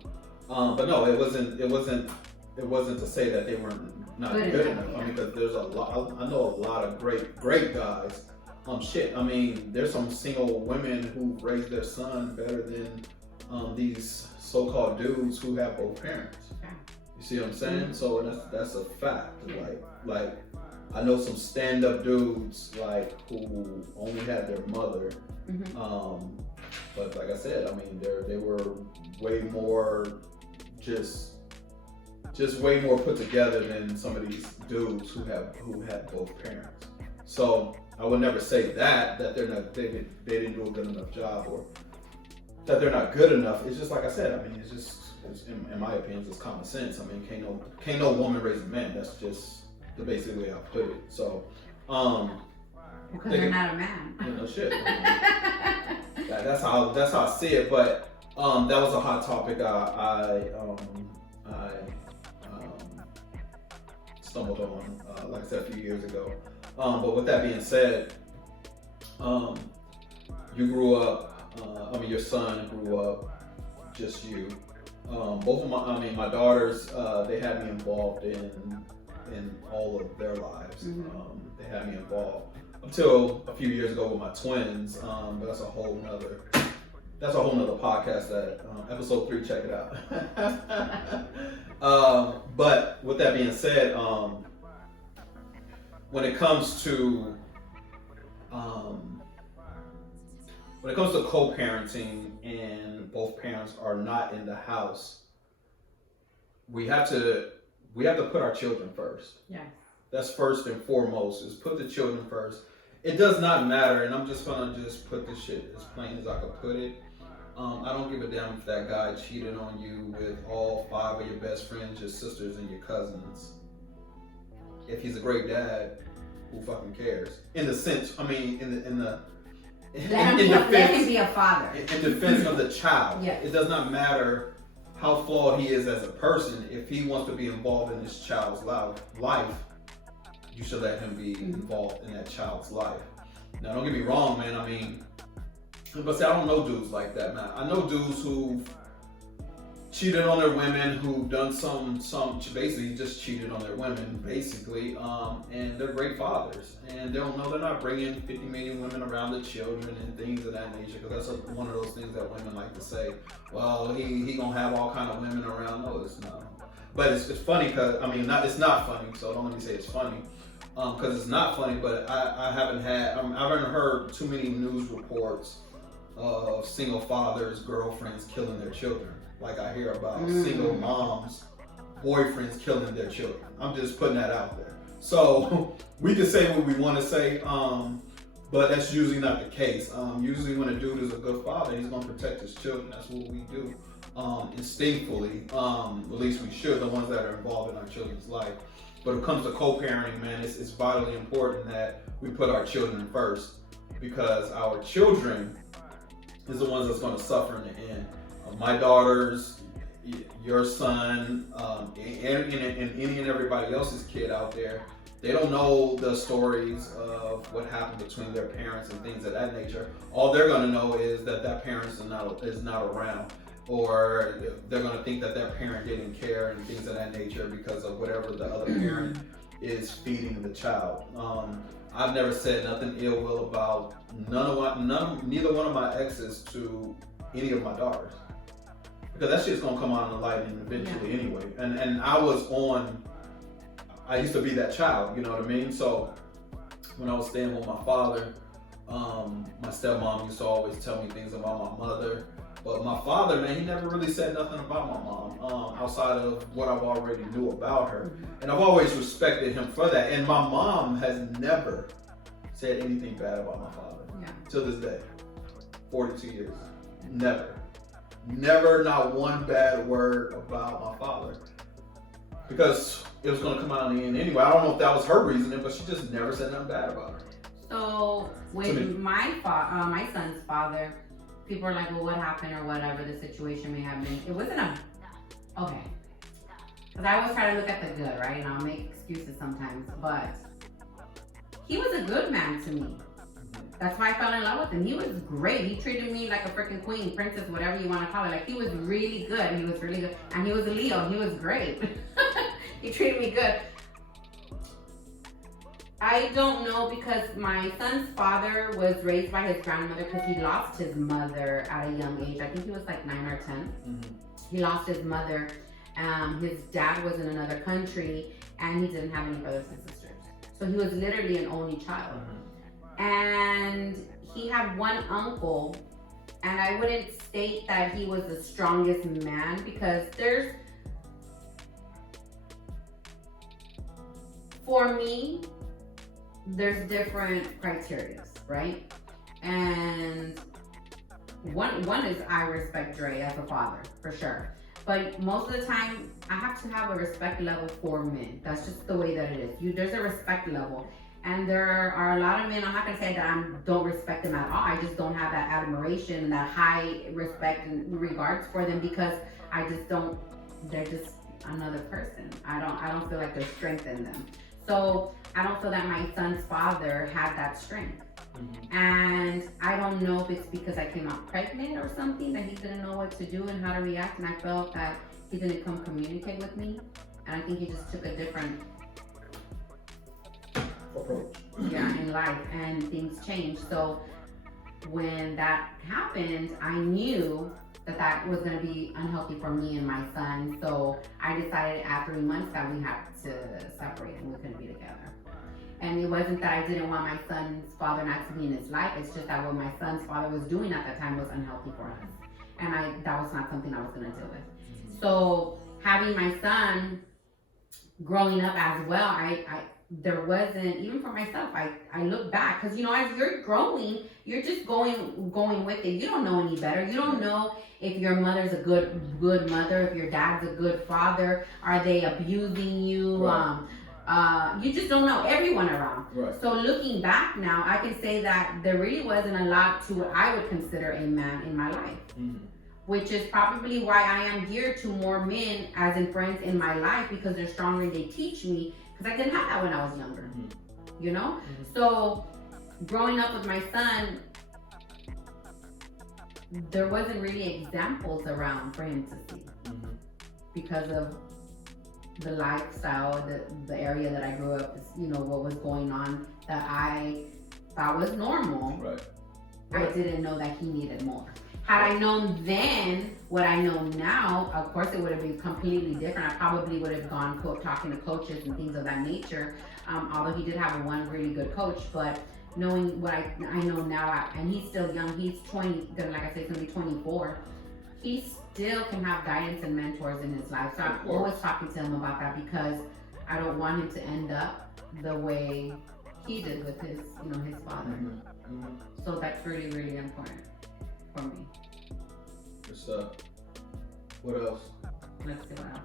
But no, it wasn't to say that they weren't not good enough. Yeah. I mean, because there's a lot. I know a lot of great guys. I mean, there's some single women who raise their son better than these so-called dudes who have both parents. Yeah. You see what I'm saying? Mm-hmm. So that's a fact. Like I know some stand-up dudes who only had their mother. Mm-hmm. But like I said, I mean, they were way more just way more put together than some of these dudes who had both parents. So I would never say that they didn't do a good enough job, or that they're not good enough. It's just like I said. I mean, in my opinion, it's common sense. I mean, can't no woman raise a man. That's just the basic way I put it. So, because you're not a man. You know, shit. I mean, that's how I see it. But that was a hot topic. I stumbled on, like I said, a few years ago. But with that being said, you grew up. Your son grew up. Just you. Both of my daughters, they had me involved in all of their lives. Mm-hmm. They had me involved until a few years ago with my twins. But that's a whole nother podcast. That episode 3, check it out. But with that being said, when it comes to co-parenting and both parents are not in the house, we have to put our children first. Yeah. That's first and foremost, is put the children first. It does not matter, and I'm just gonna put this shit as plain as I could put it. I don't give a damn if that guy cheated on you with all 5 of your best friends, your sisters, and your cousins. If he's a great dad, who fucking cares? In the sense, I mean, let him be a father. In defense of the child. Yes. It does not matter how flawed he is as a person. If he wants to be involved in his child's life, you should let him be involved in that child's life. Now, don't get me wrong, man. I mean, but see, I don't know dudes like that, man. I know dudes who cheated on their women, who've done some basically just cheated on their women, basically, and they're great fathers, and they don't know they're not bringing 50 million women around the children and things of that nature, because that's one of those things that women like to say. Well, he gonna have all kind of women around. No, it's not. But it's funny because it's not funny. So don't let me say it's funny, because it's not funny. But I haven't heard too many news reports of single fathers, girlfriends killing their children. Like I hear about single moms, boyfriends killing their children. I'm just putting that out there. So we can say what we want to say, but that's usually not the case. Usually when a dude is a good father, he's going to protect his children. That's what we do instinctively. At least we should, the ones that are involved in our children's life. But when it comes to co-parenting, man, it's vitally important that we put our children first, because our children is the ones that's going to suffer in the end. My daughters, your son, and any and everybody else's kid out there, they don't know the stories of what happened between their parents and things of that nature. All they're going to know is that parent is not around, or they're going to think that parent didn't care and things of that nature because of whatever the other parent is feeding the child. I've never said nothing ill will about neither one of my exes to any of my daughters, because that shit's gonna come out in the light and eventually anyway. And I used to be that child, you know what I mean? So when I was staying with my father, my stepmom used to always tell me things about my mother. But my father, man, he never really said nothing about my mom outside of what I've already knew about her. And I've always respected him for that. And my mom has never said anything bad about my father to this day. 42 years. Never, not one bad word about my father. Because it was going to come out in the end anyway. I don't know if that was her reasoning, but she just never said nothing bad about her. So with my son's father, people are like, well, what happened or whatever the situation may have been. It wasn't okay. Because I always try to look at the good, right? And I'll make excuses sometimes, but he was a good man to me. That's why I fell in love with him. He was great. He treated me like a freaking queen, princess, whatever you want to call it. Like, he was really good. He was really good. And he was a Leo. He was great. He treated me good. I don't know, because my son's father was raised by his grandmother, because he lost his mother at a young age. I think he was like 9 or 10. Mm-hmm. He lost his mother. His dad was in another country, and he didn't have any brothers and sisters. So he was literally an only child. Mm-hmm. And he had one uncle, and I wouldn't state that he was the strongest man, because for me, there's different criteria, right? And one is I respect Dre as a father, for sure. But most of the time, I have to have a respect level for men. That's just the way that it is. There's a respect level. And there are a lot of men, I'm not going to say that I don't respect them at all. I just don't have that admiration and that high respect and regards for them because I just don't, they're just another person. I don't feel like there's strength in them. So I don't feel that my son's father had that strength. Mm-hmm. And I don't know if it's because I came out pregnant or something that he didn't know what to do and how to react. And I felt that he didn't come communicate with me. And I think he just took a different approach. Yeah, in life, and things changed. So when that happened, I knew that was going to be unhealthy for me and my son. So I decided at 3 months that we had to separate and we couldn't be together. And it wasn't that I didn't want my son's father not to be in his life. It's just that what my son's father was doing at that time was unhealthy for us. And that was not something I was going to deal with. Mm-hmm. So having my son growing up as well, there wasn't, even for myself, I look back, because as you're growing, you're just going with it. You don't know any better. You don't know if your mother's a good mother, if your dad's a good father. Are they abusing you? Right. You just don't know everyone around. Right. So looking back now, I can say that there really wasn't a lot to what I would consider a man in my life. Mm-hmm. Which is probably why I am geared to more men as in friends in my life, because they're stronger and they teach me. Because I didn't have that when I was younger, Mm-hmm. So growing up with my son, there wasn't really examples around for him to see, mm-hmm. because of the lifestyle, the area that I grew up, what was going on that I thought was normal. Right. I didn't know that he needed more. Had I known then what I know now, of course it would have been completely different. I probably would have gone talking to coaches and things of that nature. Although he did have one really good coach, but knowing what I know now, and he's still young, he's 20, like I said, he's gonna be 24. He still can have guidance and mentors in his life. So I'm always talking to him about that, because I don't want him to end up the way he did with his father. Mm-hmm. Mm-hmm. So that's really, really important for me. Good stuff. What else? Let's see what else.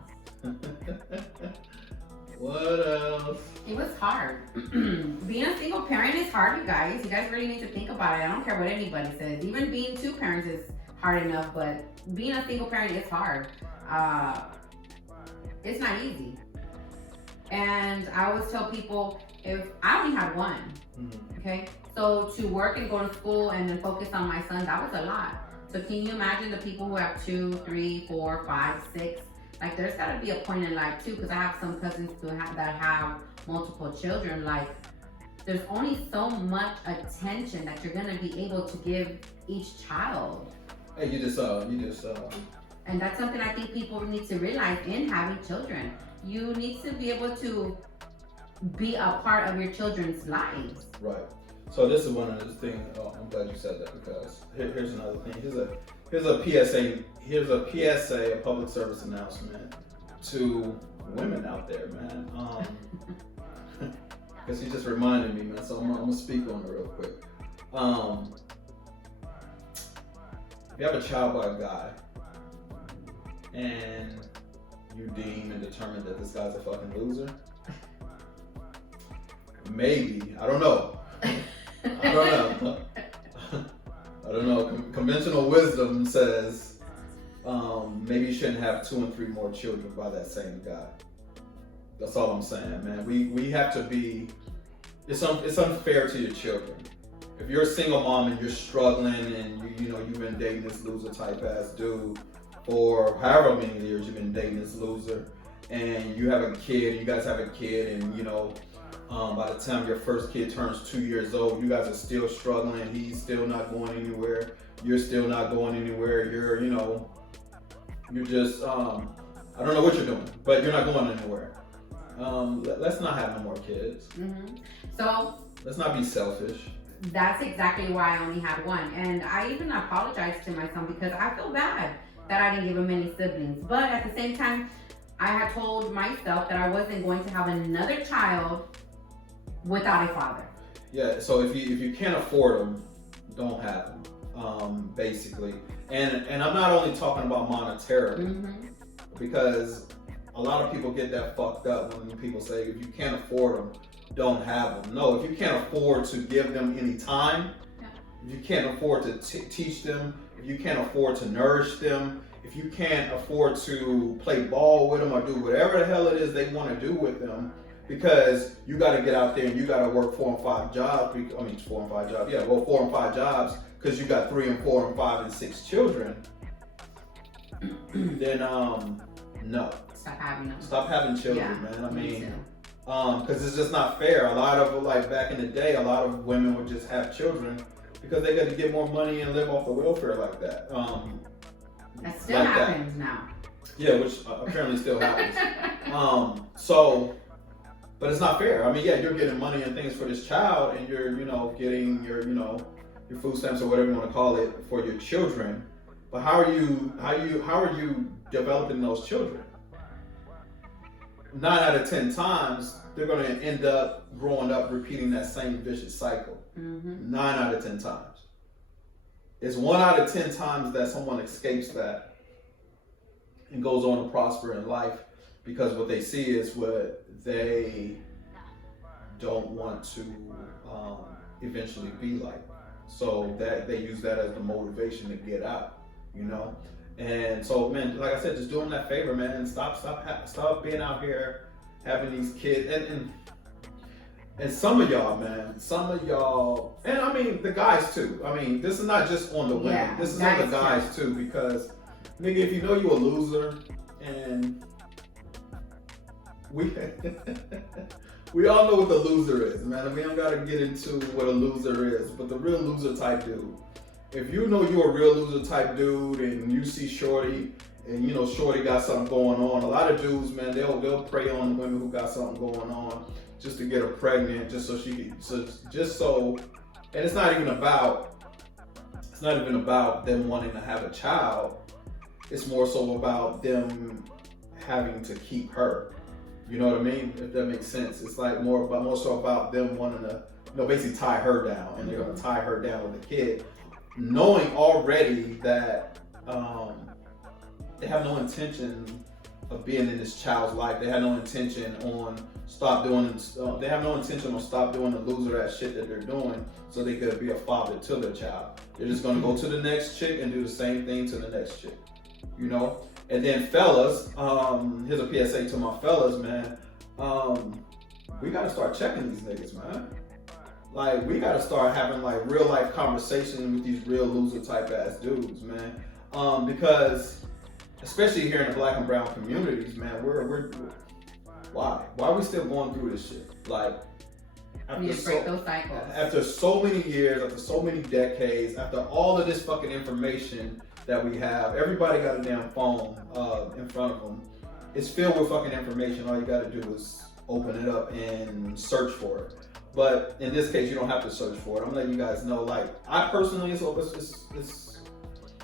What else? It was hard. Being a single parent is hard, you guys. You guys really need to think about it. I don't care what anybody says. Even being two parents is hard enough, but being a single parent is hard. It's not easy. And I always tell people, if I only had one, mm-hmm. okay? So to work and go to school and then focus on my son, that was a lot. So can you imagine the people who have 2, 3, 4, 5, 6? Like, there's got to be a point in life too, because I have some cousins that have multiple children. Like, there's only so much attention that you're gonna be able to give each child. Hey, you just And that's something I think people need to realize in having children. You need to be able to be a part of your children's lives. Right. So this is one of the things. Oh, I'm glad you said that, because here's another thing. Here's a PSA, a public service announcement to women out there, man. Because he just reminded me, man. So I'm gonna speak on it real quick. If you have a child by a guy, and you deem and determine that this guy's a fucking loser, maybe, I don't know. I don't know. Conventional wisdom says maybe you shouldn't have 2 and 3 more children by that same guy. That's all I'm saying, man. We have to be. It's unfair to your children. If you're a single mom and you're struggling and you've been dating this loser type ass dude for however many years you've been dating this loser, and you have a kid, you guys have a kid, and by the time your first kid turns 2 years old, you guys are still struggling. He's still not going anywhere. You're still not going anywhere. You're just, I don't know what you're doing, but you're not going anywhere. Let's not have no more kids. Mm-hmm. So let's not be selfish. That's exactly why I only had one. And I even apologized to my son, because I feel bad that I didn't give him any siblings. But at the same time, I had told myself that I wasn't going to have another child without a father. Yeah, so if you can't afford them, don't have them. basically. And I'm not only talking about monetarily, because a lot of people get that fucked up when people say, if you can't afford them, don't have them. No, if you can't afford to give them any time, if you can't afford to teach them, if you can't afford to nourish them, if you can't afford to play ball with them or do whatever the hell it is they want to do with them, because you got to get out there and you got to work 4 and 5 jobs. 4 and 5 jobs. Yeah, well, 4 and 5 jobs because you got 3 and 4 and 5 and 6 children. Then no. Stop having children, man. I mean, because it's just not fair. A lot of, like back in the day, a lot of women would just have children because they got to get more money and live off the welfare like that. That still happens now. Yeah, which apparently still happens. But it's not fair. I mean, yeah, you're getting money and things for this child, and you're, getting your, your food stamps or whatever you want to call it for your children. But how are you developing those children? 9 out of 10 times, they're going to end up growing up repeating that same vicious cycle. 9 out of 10 times. It's 1 out of 10 times that someone escapes that and goes on to prosper in life, because what they see is what they don't want to eventually be like. So that they use that as the motivation to get out, And so, man, like I said, just do them that favor, man, and stop being out here having these kids. And some of y'all, man, and I mean the guys too. I mean, this is not just on the women. This is on the guys too, because nigga, if you know you a loser, and we all know what the loser is, man. I mean, I gotta get into what a loser is, but the real loser type dude. If you know you're a real loser type dude, and you see Shorty, and Shorty got something going on, a lot of dudes, man, they'll prey on the women who got something going on just to get her pregnant, just so she can, and it's not even about them wanting to have a child. It's more so about them having to keep her. You know what I mean? If that makes sense. It's like more so about them wanting to, basically tie her down, and they're gonna tie her down with the kid, knowing already that they have no intention of being in this child's life. They have no intention on stop doing the loser ass shit that they're doing, so they could be a father to their child. They're just gonna go to the next chick and do the same thing to the next chick, And then fellas, here's a PSA to my fellas, man. We gotta start checking these niggas, man. Like, we gotta start having like real life conversations with these real loser type ass dudes, man. Because especially here in the Black and brown communities, man, why are we still going through this shit? Like, after so many years, after so many decades, after all of this fucking information that we have, everybody got a damn phone in front of them. It's filled with fucking information. All you gotta do is open it up and search for it. But in this case, you don't have to search for it. I'm letting you guys know, like, I personally, it's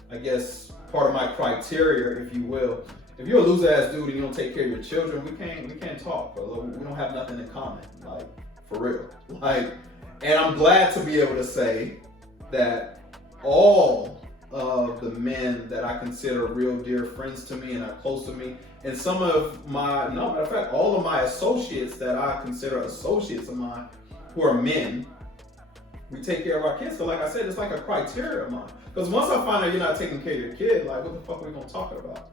I guess, part of my criteria, if you will. If you're a loser ass dude and you don't take care of your children, we can't talk, bro. We don't have nothing in common, like, for real. Like, and I'm glad to be able to say that all of the men that I consider real dear friends to me and are close to me, and some of my, matter of fact, all of my associates that I consider associates of mine who are men, we take care of our kids. So like I said, it's like a criteria of mine. Because once I find out you're not taking care of your kid, like, what the fuck are we gonna talk about?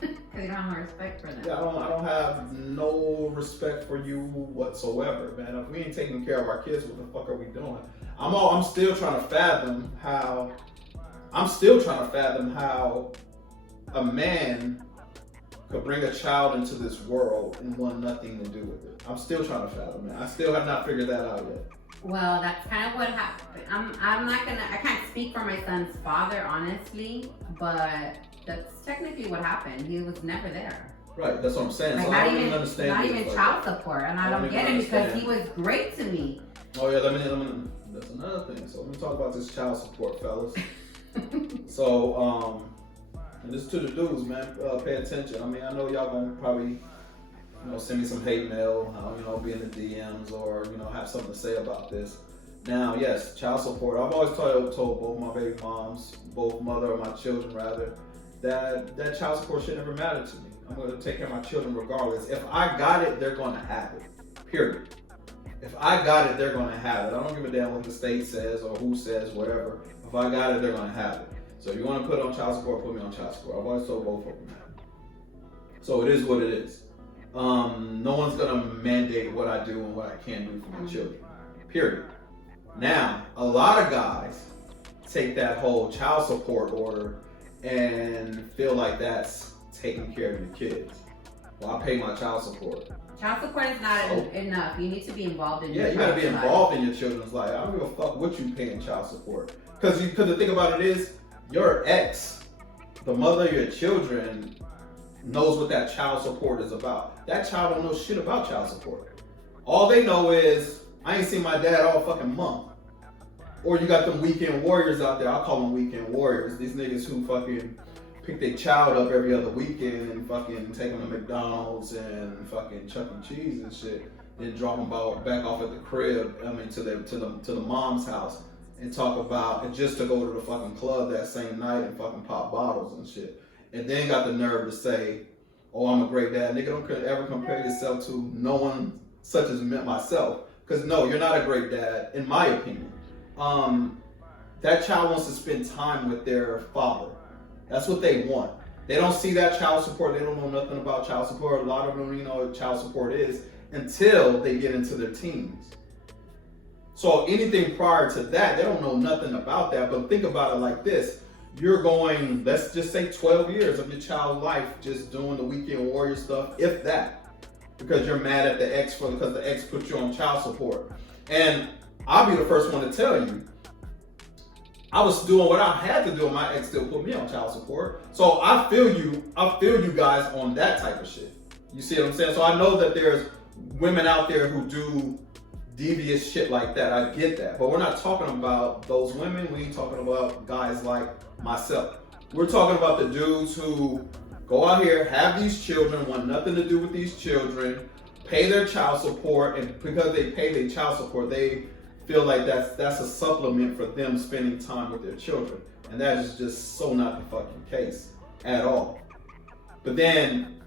Because you don't have no respect for them. Yeah, I don't have no respect for you whatsoever, man. If we ain't taking care of our kids, what the fuck are we doing? I'm still trying to fathom how a man could bring a child into this world and want nothing to do with it. I'm still trying to fathom it. I still have not figured that out yet. Well, that's kind of what happened. I can't speak for my son's father, honestly, but that's technically what happened. He was never there. Right, that's what I'm saying. Like, so I don't even understand. Not even child support, and I don't get it because he was great to me. Oh yeah, that's another thing. So let me talk about this child support, fellas. So, and this to the dudes, man, pay attention. I mean, I know y'all gonna probably, send me some hate mail, be in the DMs or, have something to say about this. Now, yes, child support. I've always told both my baby moms, both mother of my children rather, that child support should never matter to me. I'm going to take care of my children regardless. If I got it, they're going to have it. Period. If I got it, they're going to have it. I don't give a damn what the state says or who says whatever. If I got it, they're going to have it. So if you want to put on child support, put me on child support. I've always told both of them that. So it is what it is. No one's going to mandate what I do and what I can do for my children. Period. Now, a lot of guys take that whole child support order and feel like that's taking care of your kids. Well, I pay my child support. Child support is not enough. You need to be involved in your you got to be involved in your children's life. I don't give a fuck what you pay in child support. Because the thing about it is, your ex, the mother of your children, knows what that child support is about. That child don't know shit about child support. All they know is, I ain't seen my dad all fucking month. Or you got them weekend warriors out there. I call them weekend warriors. These niggas who fucking pick their child up every other weekend and fucking take them to McDonald's and fucking Chuck E. Cheese and shit. Then drop them back off at the crib. I mean, to the mom's house and talk about, and just to go to the fucking club that same night and fucking pop bottles and shit. And then got the nerve to say, oh, I'm a great dad. Nigga, don't ever compare yourself to no one such as myself. Because no, you're not a great dad, in my opinion. That child wants to spend time with their father. That's what they want. They don't see that child support. They don't know nothing about child support. A lot of them don't even know what child support is until they get into their teens. So anything prior to that, they don't know nothing about that. But think about it like this. You're going, let's just say 12 years of your child's life just doing the weekend warrior stuff, if that. Because you're mad at the ex because the ex put you on child support. And I'll be the first one to tell you, I was doing what I had to do and my ex still put me on child support. So I feel you guys on that type of shit. You see what I'm saying? So I know that there's women out there who do devious shit like that. I get that. But we're not talking about those women. We ain't talking about guys like myself. We're talking about the dudes who go out here, have these children, want nothing to do with these children, pay their child support, and because they pay their child support, they feel like that's a supplement for them spending time with their children. And that is just so not the fucking case at all. But then,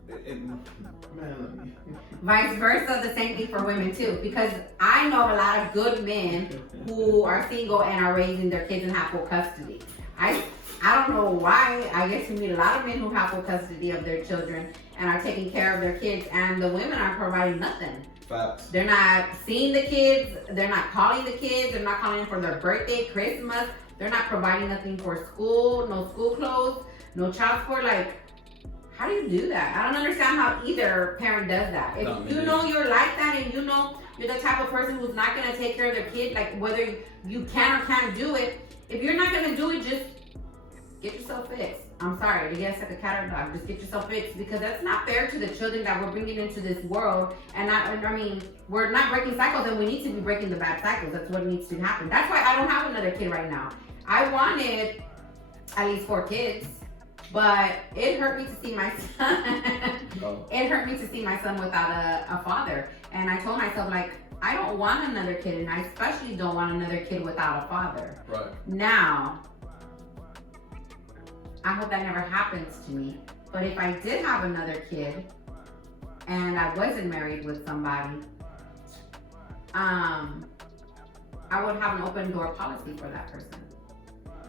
vice versa, the same thing for women too. Because I know a lot of good men who are single and are raising their kids in have full custody. I don't know why. I guess you meet a lot of men who have full custody of their children and are taking care of their kids, and the women are providing nothing. Facts. They're not seeing the kids. They're not calling the kids. They're not calling them for their birthday, Christmas. They're not providing nothing for school. No school clothes. No child support. Like, how do you do that? I don't understand how either parent does that. If you know you're like that and you know you're the type of person who's not going to take care of their kid, like whether you can or can't do it, if you're not going to do it, just get yourself fixed. I'm sorry to get like a cat or dog. Just get yourself fixed, because that's not fair to the children that we're bringing into this world. And we're not breaking cycles, and we need to be breaking the bad cycles. That's what needs to happen. That's why I don't have another kid right now. I wanted at least 4 kids, but it hurt me to see my son. It hurt me to see my son without a father. And I told myself, like, I don't want another kid, and I especially don't want another kid without a father. Right. Now, I hope that never happens to me. But if I did have another kid and I wasn't married with somebody, I would have an open door policy for that person.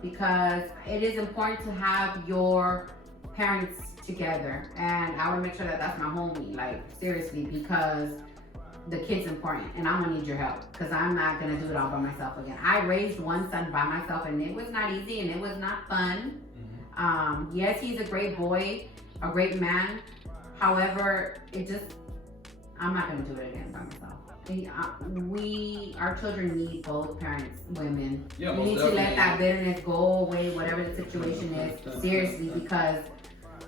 Because it is important to have your parents together. And I would make sure that that's my homie, like seriously, because the kid's important and I'm gonna need your help, because I'm not gonna do it all by myself again. I raised one son by myself and it was not easy and it was not fun. Yes, he's a great boy, a great man. However, I'm not gonna do it again by myself. Our children need both parents, women. Yeah, you need to let that bitterness go away, whatever the situation is, seriously, because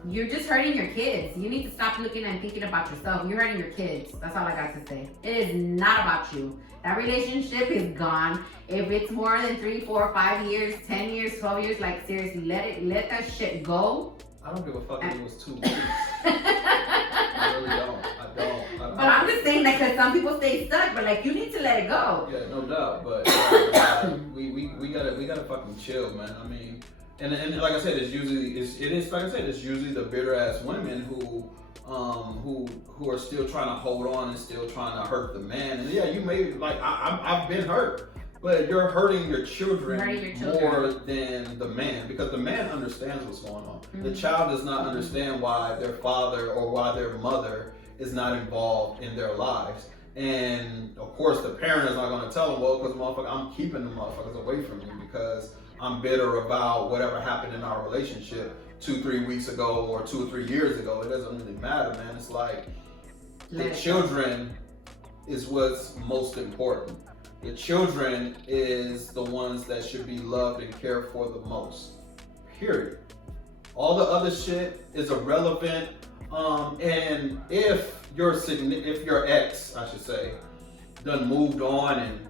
you're just hurting your kids. You need to stop looking and thinking about yourself. You're hurting your kids. That's all I got to say. It is not about you. That relationship is gone. If it's more than 3, 4, 5 years, 10 years, 12 years, like seriously, let that shit go. I don't give a fuck if it was 2 weeks. I really don't. I don't. But I'm just saying that because some people stay stuck, but like you need to let it go. Yeah, no doubt. But we gotta fucking chill, man. I mean, and like I said, it's usually the bitter ass women who are still trying to hold on and still trying to hurt the man. And yeah, you may like I've been hurt, but you're hurting your children more than the man, because the man understands what's going on. Mm-hmm. The child does not understand why their father or why their mother is not involved in their lives. And of course, the parent is not going to tell them, well, because motherfucker, I'm keeping the motherfuckers away from you because I'm bitter about whatever happened in our relationship 2-3 weeks ago or 2 or 3 years ago. It doesn't really matter, man. It's like the children is what's most important. The children is the ones that should be loved and cared for the most. Period. All the other shit is irrelevant. And if your ex, I should say, done moved on and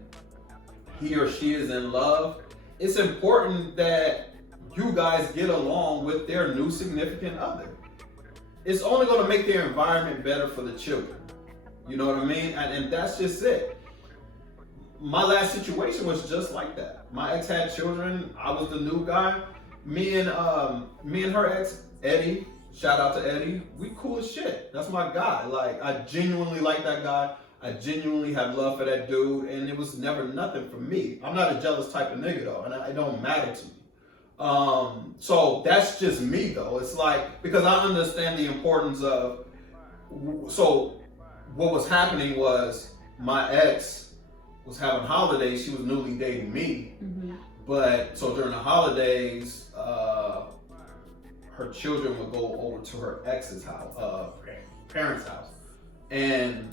he or she is in love, it's important that you guys get along with their new significant other. It's only going to make their environment better for the children. You know what I mean? And that's just it. My last situation was just like that. My ex had children. I was the new guy. Me and her ex, Eddie, shout out to Eddie, we cool as shit. That's my guy. Like, I genuinely like that guy. I genuinely have love for that dude, and it was never nothing for me. I'm not a jealous type of nigga though, and it don't matter to me. So that's just me though. It's like, because I understand the importance of, so what was happening was my ex was having holidays. She was newly dating me. Mm-hmm. But so during the holidays, her children would go over to her ex's house, parents' house. And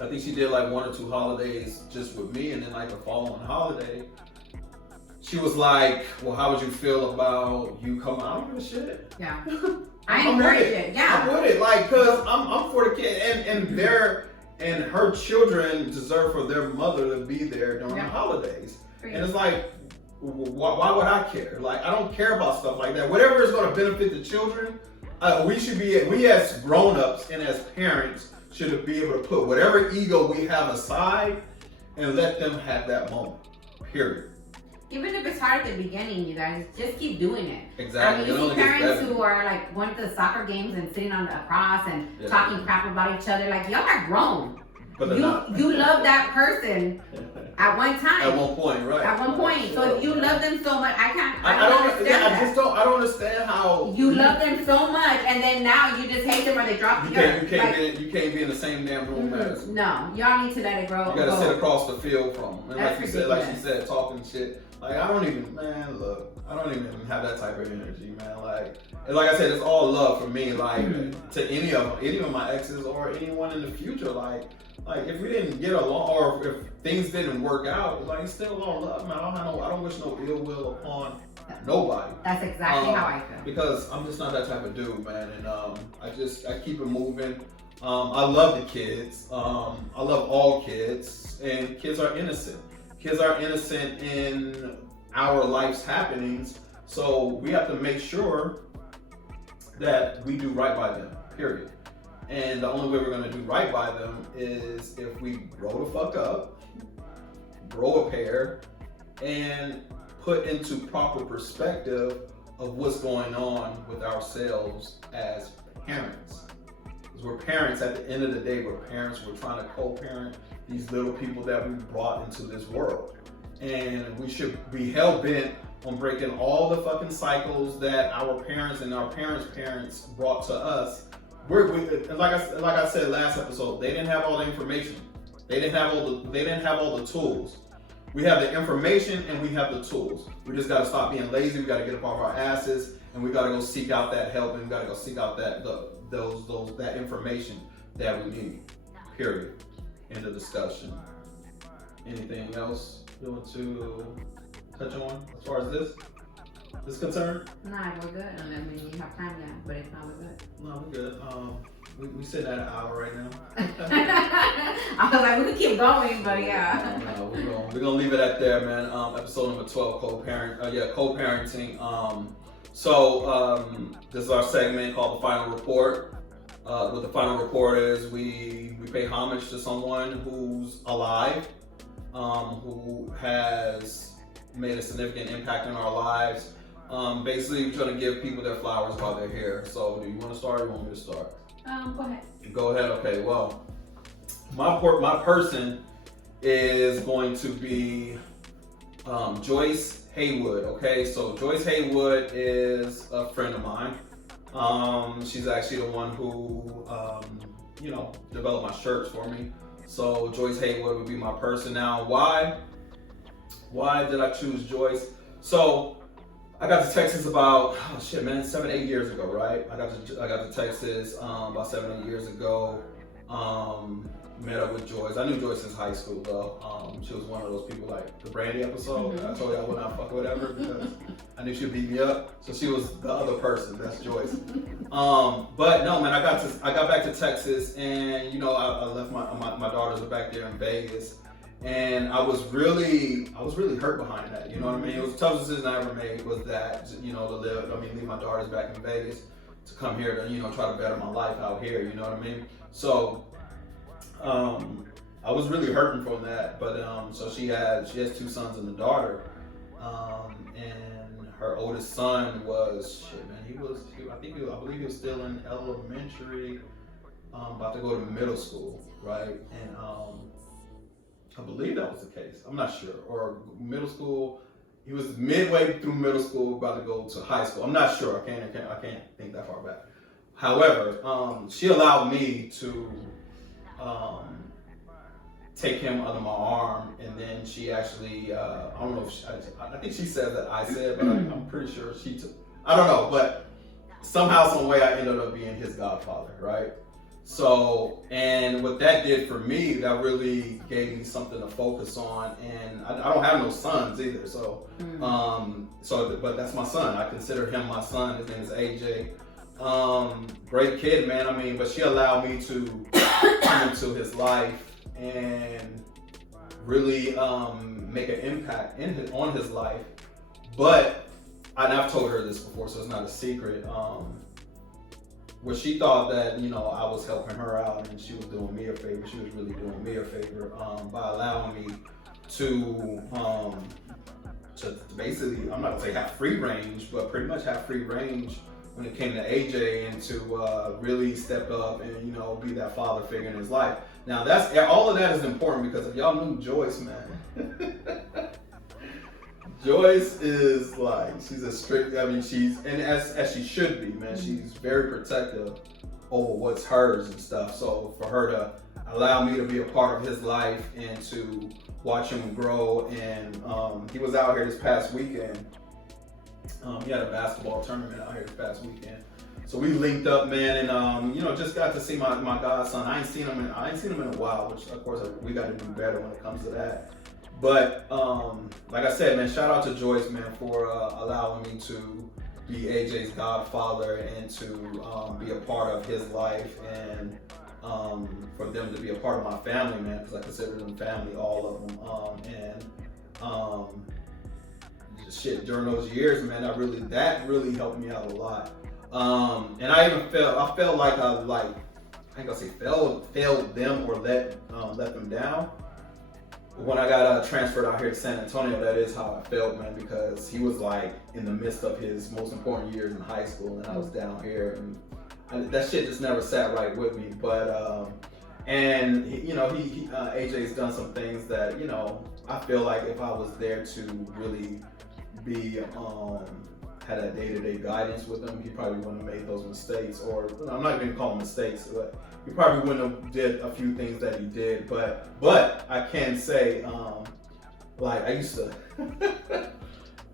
I think she did like 1 or 2 holidays just with me. And then like the following holiday, she was like, well, how would you feel about you coming? I don't give a shit. Yeah. I encourage it. Yeah. I'm with it. Like, cause I'm for the kid, and her children deserve for their mother to be there during the holidays. And it's like, why would I care? Like, I don't care about stuff like that. Whatever is going to benefit the children, we as grown-ups and as parents should be able to put whatever ego we have aside and let them have that moment. Period. Even if it's hard at the beginning, you guys, just keep doing it. Exactly. I mean, you see parents who are like going to the soccer games and sitting on the cross and talking crap about each other. Like, y'all are grown. But you love that person at one time. At one point, right? At one point. So if you love them so much, I don't understand that. I don't understand how you love them so much, and then now you just hate them or they drop you. You can't be in the same damn room as. No, y'all need to let it grow. You gotta sit across the field from them. And like she said, talking shit. Like, I don't even have that type of energy, man. Like I said, it's all love for me. Like, to any of my exes or anyone in the future, like if we didn't get along or if things didn't work out, like, it's still all love, man. I don't wish no ill will upon nobody. That's exactly how I feel. Because I'm just not that type of dude, man. And I keep it moving. I love the kids. I love all kids, and kids are innocent. Kids are innocent in our life's happenings, so we have to make sure that we do right by them, period. And the only way we're going to do right by them is if we grow the fuck up, grow a pair, and put into proper perspective of what's going on with ourselves as parents. Because we're parents at the end of the day, we're parents, we're trying to co-parent these little people that we brought into this world. And we should be hell-bent on breaking all the fucking cycles that our parents and our parents' brought to us. Like I said last episode, they didn't have all the information. They didn't have all the tools. We have the information and we have the tools. We just gotta stop being lazy. We gotta get up off our asses, and we gotta go seek out that help, and we gotta go seek out that information that we need. Period. End of discussion. Anything else you want to touch on as far as this is concerned? Nah, we're good. I mean, you have time now, but if not, we're good. No, we're good. We sitting at an hour right now. I was like, we could keep going, but yeah. No, we're gonna leave it at there, man. Episode number 12, co-parenting. So this is our segment called the final report. what the final report is, we pay homage to someone who's alive, who has made a significant impact in our lives. Basically, we're trying to give people their flowers while they're here. So, do you want to start or you want me to start? Go ahead. Go ahead. Okay. Well, my person is going to be Joyce Haywood. Okay, so Joyce Haywood is a friend of mine. She's actually the one who developed my shirts for me. So Joyce Haywood would be my person. Now, why did I choose Joyce? So I got to Texas about 7-8 years ago, right? I got to Texas about 7-8 years ago. Met up with Joyce. I knew Joyce since high school though. She was one of those people like the Brandy episode. I told you I would not fuck with her because I knew she'd beat me up. So she was the other person. That's Joyce. But no, man, I got back to Texas, and I left my daughters are back there in Vegas, and I was really hurt behind that. You know what I mean? It was the toughest decision I ever made was that to leave my daughters back in Vegas to come here to try to better my life out here. You know what I mean? So. I was really hurting from that, but so she has 2 sons and a daughter, and her oldest son was I believe he was still in elementary, about to go to middle school, right? And I believe that was the case. I'm not sure, or middle school. He was midway through middle school, about to go to high school. I'm not sure. I can't think that far back. However, she allowed me to. Take him under my arm, and then she actually, I don't know if I think she said that I said, but I'm pretty sure she took, I don't know, but somehow, some way I ended up being his godfather, right? So, and what that did for me, that really gave me something to focus on, and I don't have no sons either, so, but that's my son. I consider him my son. His name is AJ. Great kid, man. I mean, but she allowed me to come into his life and really make an impact on his life. But, and I've told her this before, so it's not a secret, where she thought that, I was helping her out and she was doing me a favor. She was really doing me a favor by allowing me to basically, I'm not gonna say have free range, but pretty much have free range when it came to AJ, and to really step up and be that father figure in his life. Now all of that is important, because if y'all knew Joyce, man, Joyce is like, she's a strict. I mean, as she should be, man. She's very protective over what's hers and stuff. So for her to allow me to be a part of his life and to watch him grow, and he was out here this past weekend. He had a basketball tournament out here this past weekend, so we linked up, man, and just got to see my godson. I ain't seen him in a while, which of course we got to do better when it comes to that. But like I said, man, shout out to Joyce, man, for allowing me to be AJ's godfather and to be a part of his life, and for them to be a part of my family, man, because I consider them family, all of them. During those years, man, that really helped me out a lot. And I felt like I ain't gonna say failed them or let them down. When I got transferred out here to San Antonio, that is how I felt, man, because he was like in the midst of his most important years in high school, and I was down here, and that shit just never sat right with me. But and AJ's done some things that I feel like if I was there to really be had a day-to-day guidance with him, he probably wouldn't have made those mistakes, or I'm not even gonna call them mistakes, but he probably wouldn't have did a few things that he did. But I can say, like I used to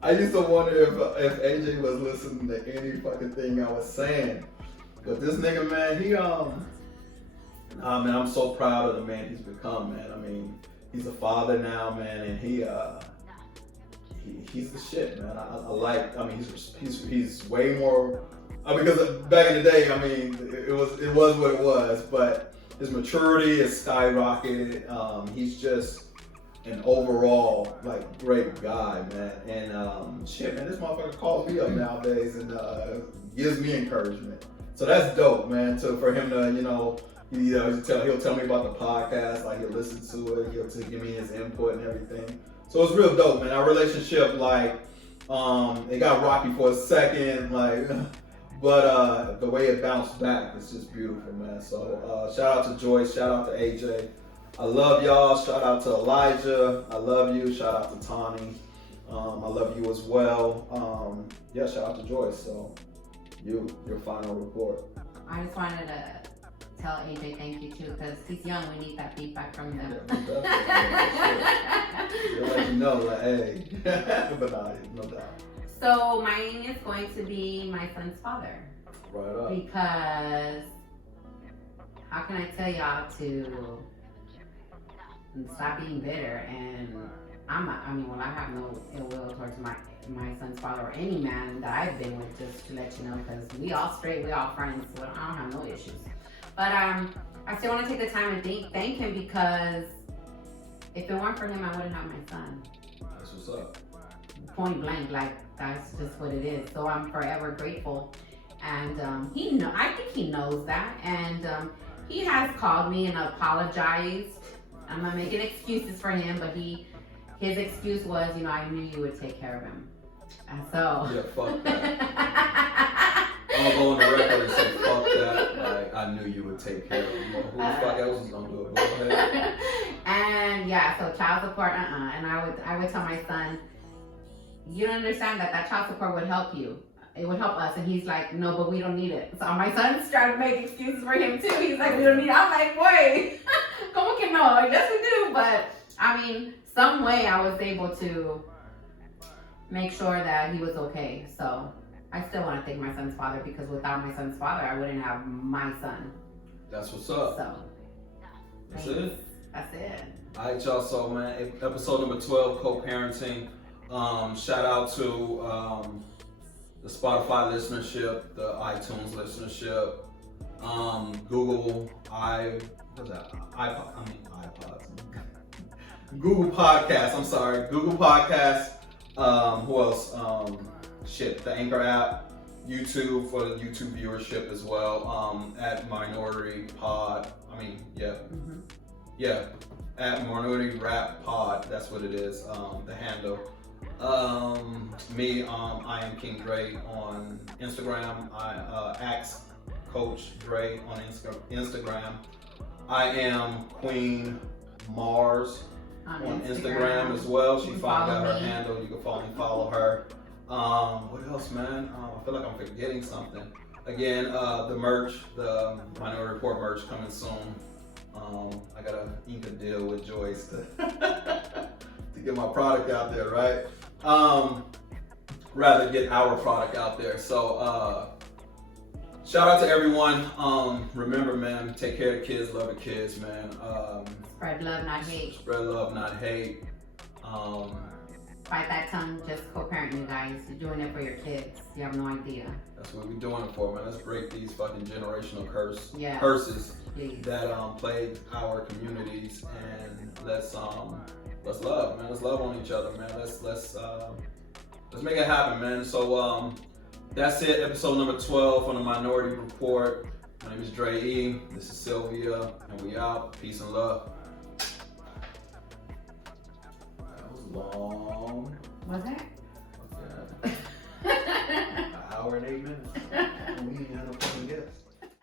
wonder if AJ was listening to any fucking thing I was saying. But this nigga, man, man, I'm so proud of the man he's become, man. I mean, he's a father now, man, and he's the shit, man. I mean, he's way more. Because back in the day, I mean, it was what it was. But his maturity is skyrocketed. He's just an overall great guy, man. And shit, man, this motherfucker calls me up nowadays and gives me encouragement. So that's dope, man. For him to, he'll tell me about the podcast, like he'll listen to it, he'll give me his input and everything. So it's real dope, man. Our relationship, like, it got rocky for a second, like, but the way it bounced back is just beautiful, man. So shout out to Joyce, shout out to AJ. I love y'all. Shout out to Elijah. I love you. Shout out to Tawny. I love you as well. Shout out to Joyce. So your final report. I just wanted to tell AJ thank you too, because he's young. We need that feedback from him. They'll let you know, like, hey, but no doubt. So mine is going to be my son's father. Right up. Because how can I tell y'all to stop being bitter? And I have no ill will towards my son's father or any man that I've been with, just to let you know, because we all straight, we all friends, so I don't have no issues. But I still want to take the time and thank him, because if it weren't for him, I wouldn't have my son. That's what's up. Point blank, like, that's just what it is. So I'm forever grateful. And I think he knows that. And he has called me and apologized. I'm not making excuses for him, but his excuse was, I knew you would take care of him. And so. Yeah, fuck that. I'll go on the record and say, fuck that. Like, I knew you would take care of him. Who the fuck else is gonna do it? Go ahead. And so child support, And I would tell my son, you don't understand that child support would help you. It would help us. And he's like, no, but we don't need it. So my son's trying to make excuses for him too. He's like, we don't need it. I'm like, boy, como que no? Yes, we do. But some way I was able to make sure that he was okay. So I still want to thank my son's father, because without my son's father, I wouldn't have my son. That's what's up. So that's it. That's it. All right, y'all. So, man, episode number 12, Co-Parenting. Shout out to the Spotify listenership, the iTunes listenership, Google Google Podcasts. I'm sorry, Google Podcasts. Who else? The Anchor app, YouTube for the YouTube viewership as well. At Minority Pod. At Minority Rap Pod. That's what it is. The handle. I am King Dre on Instagram. I ask Coach Dre on Instagram. I am Queen Mars on Instagram as well. She found out her handle. You can follow her. What else, man? I feel like I'm forgetting something. Again, the merch, the Minority Report merch coming soon. I got to ink a deal with Joyce to get my product out there, right? Rather get our product out there. So shout out to everyone. Remember, man, take care of the kids, love the kids, man. Spread love, not hate. Spread love, not hate. Fight that tongue, just co-parent, you guys. You're doing it for your kids. You have no idea. That's what we're doing it for, man. Let's break these fucking generational curses Please. that plague our communities, and let's love, man. Let's love on each other, man. Let's make it happen, man. So that's it. Episode number 12 on the Minority Report. My name is Dre E. This is Sylvia, and we out. Peace and love. That was long. Was it?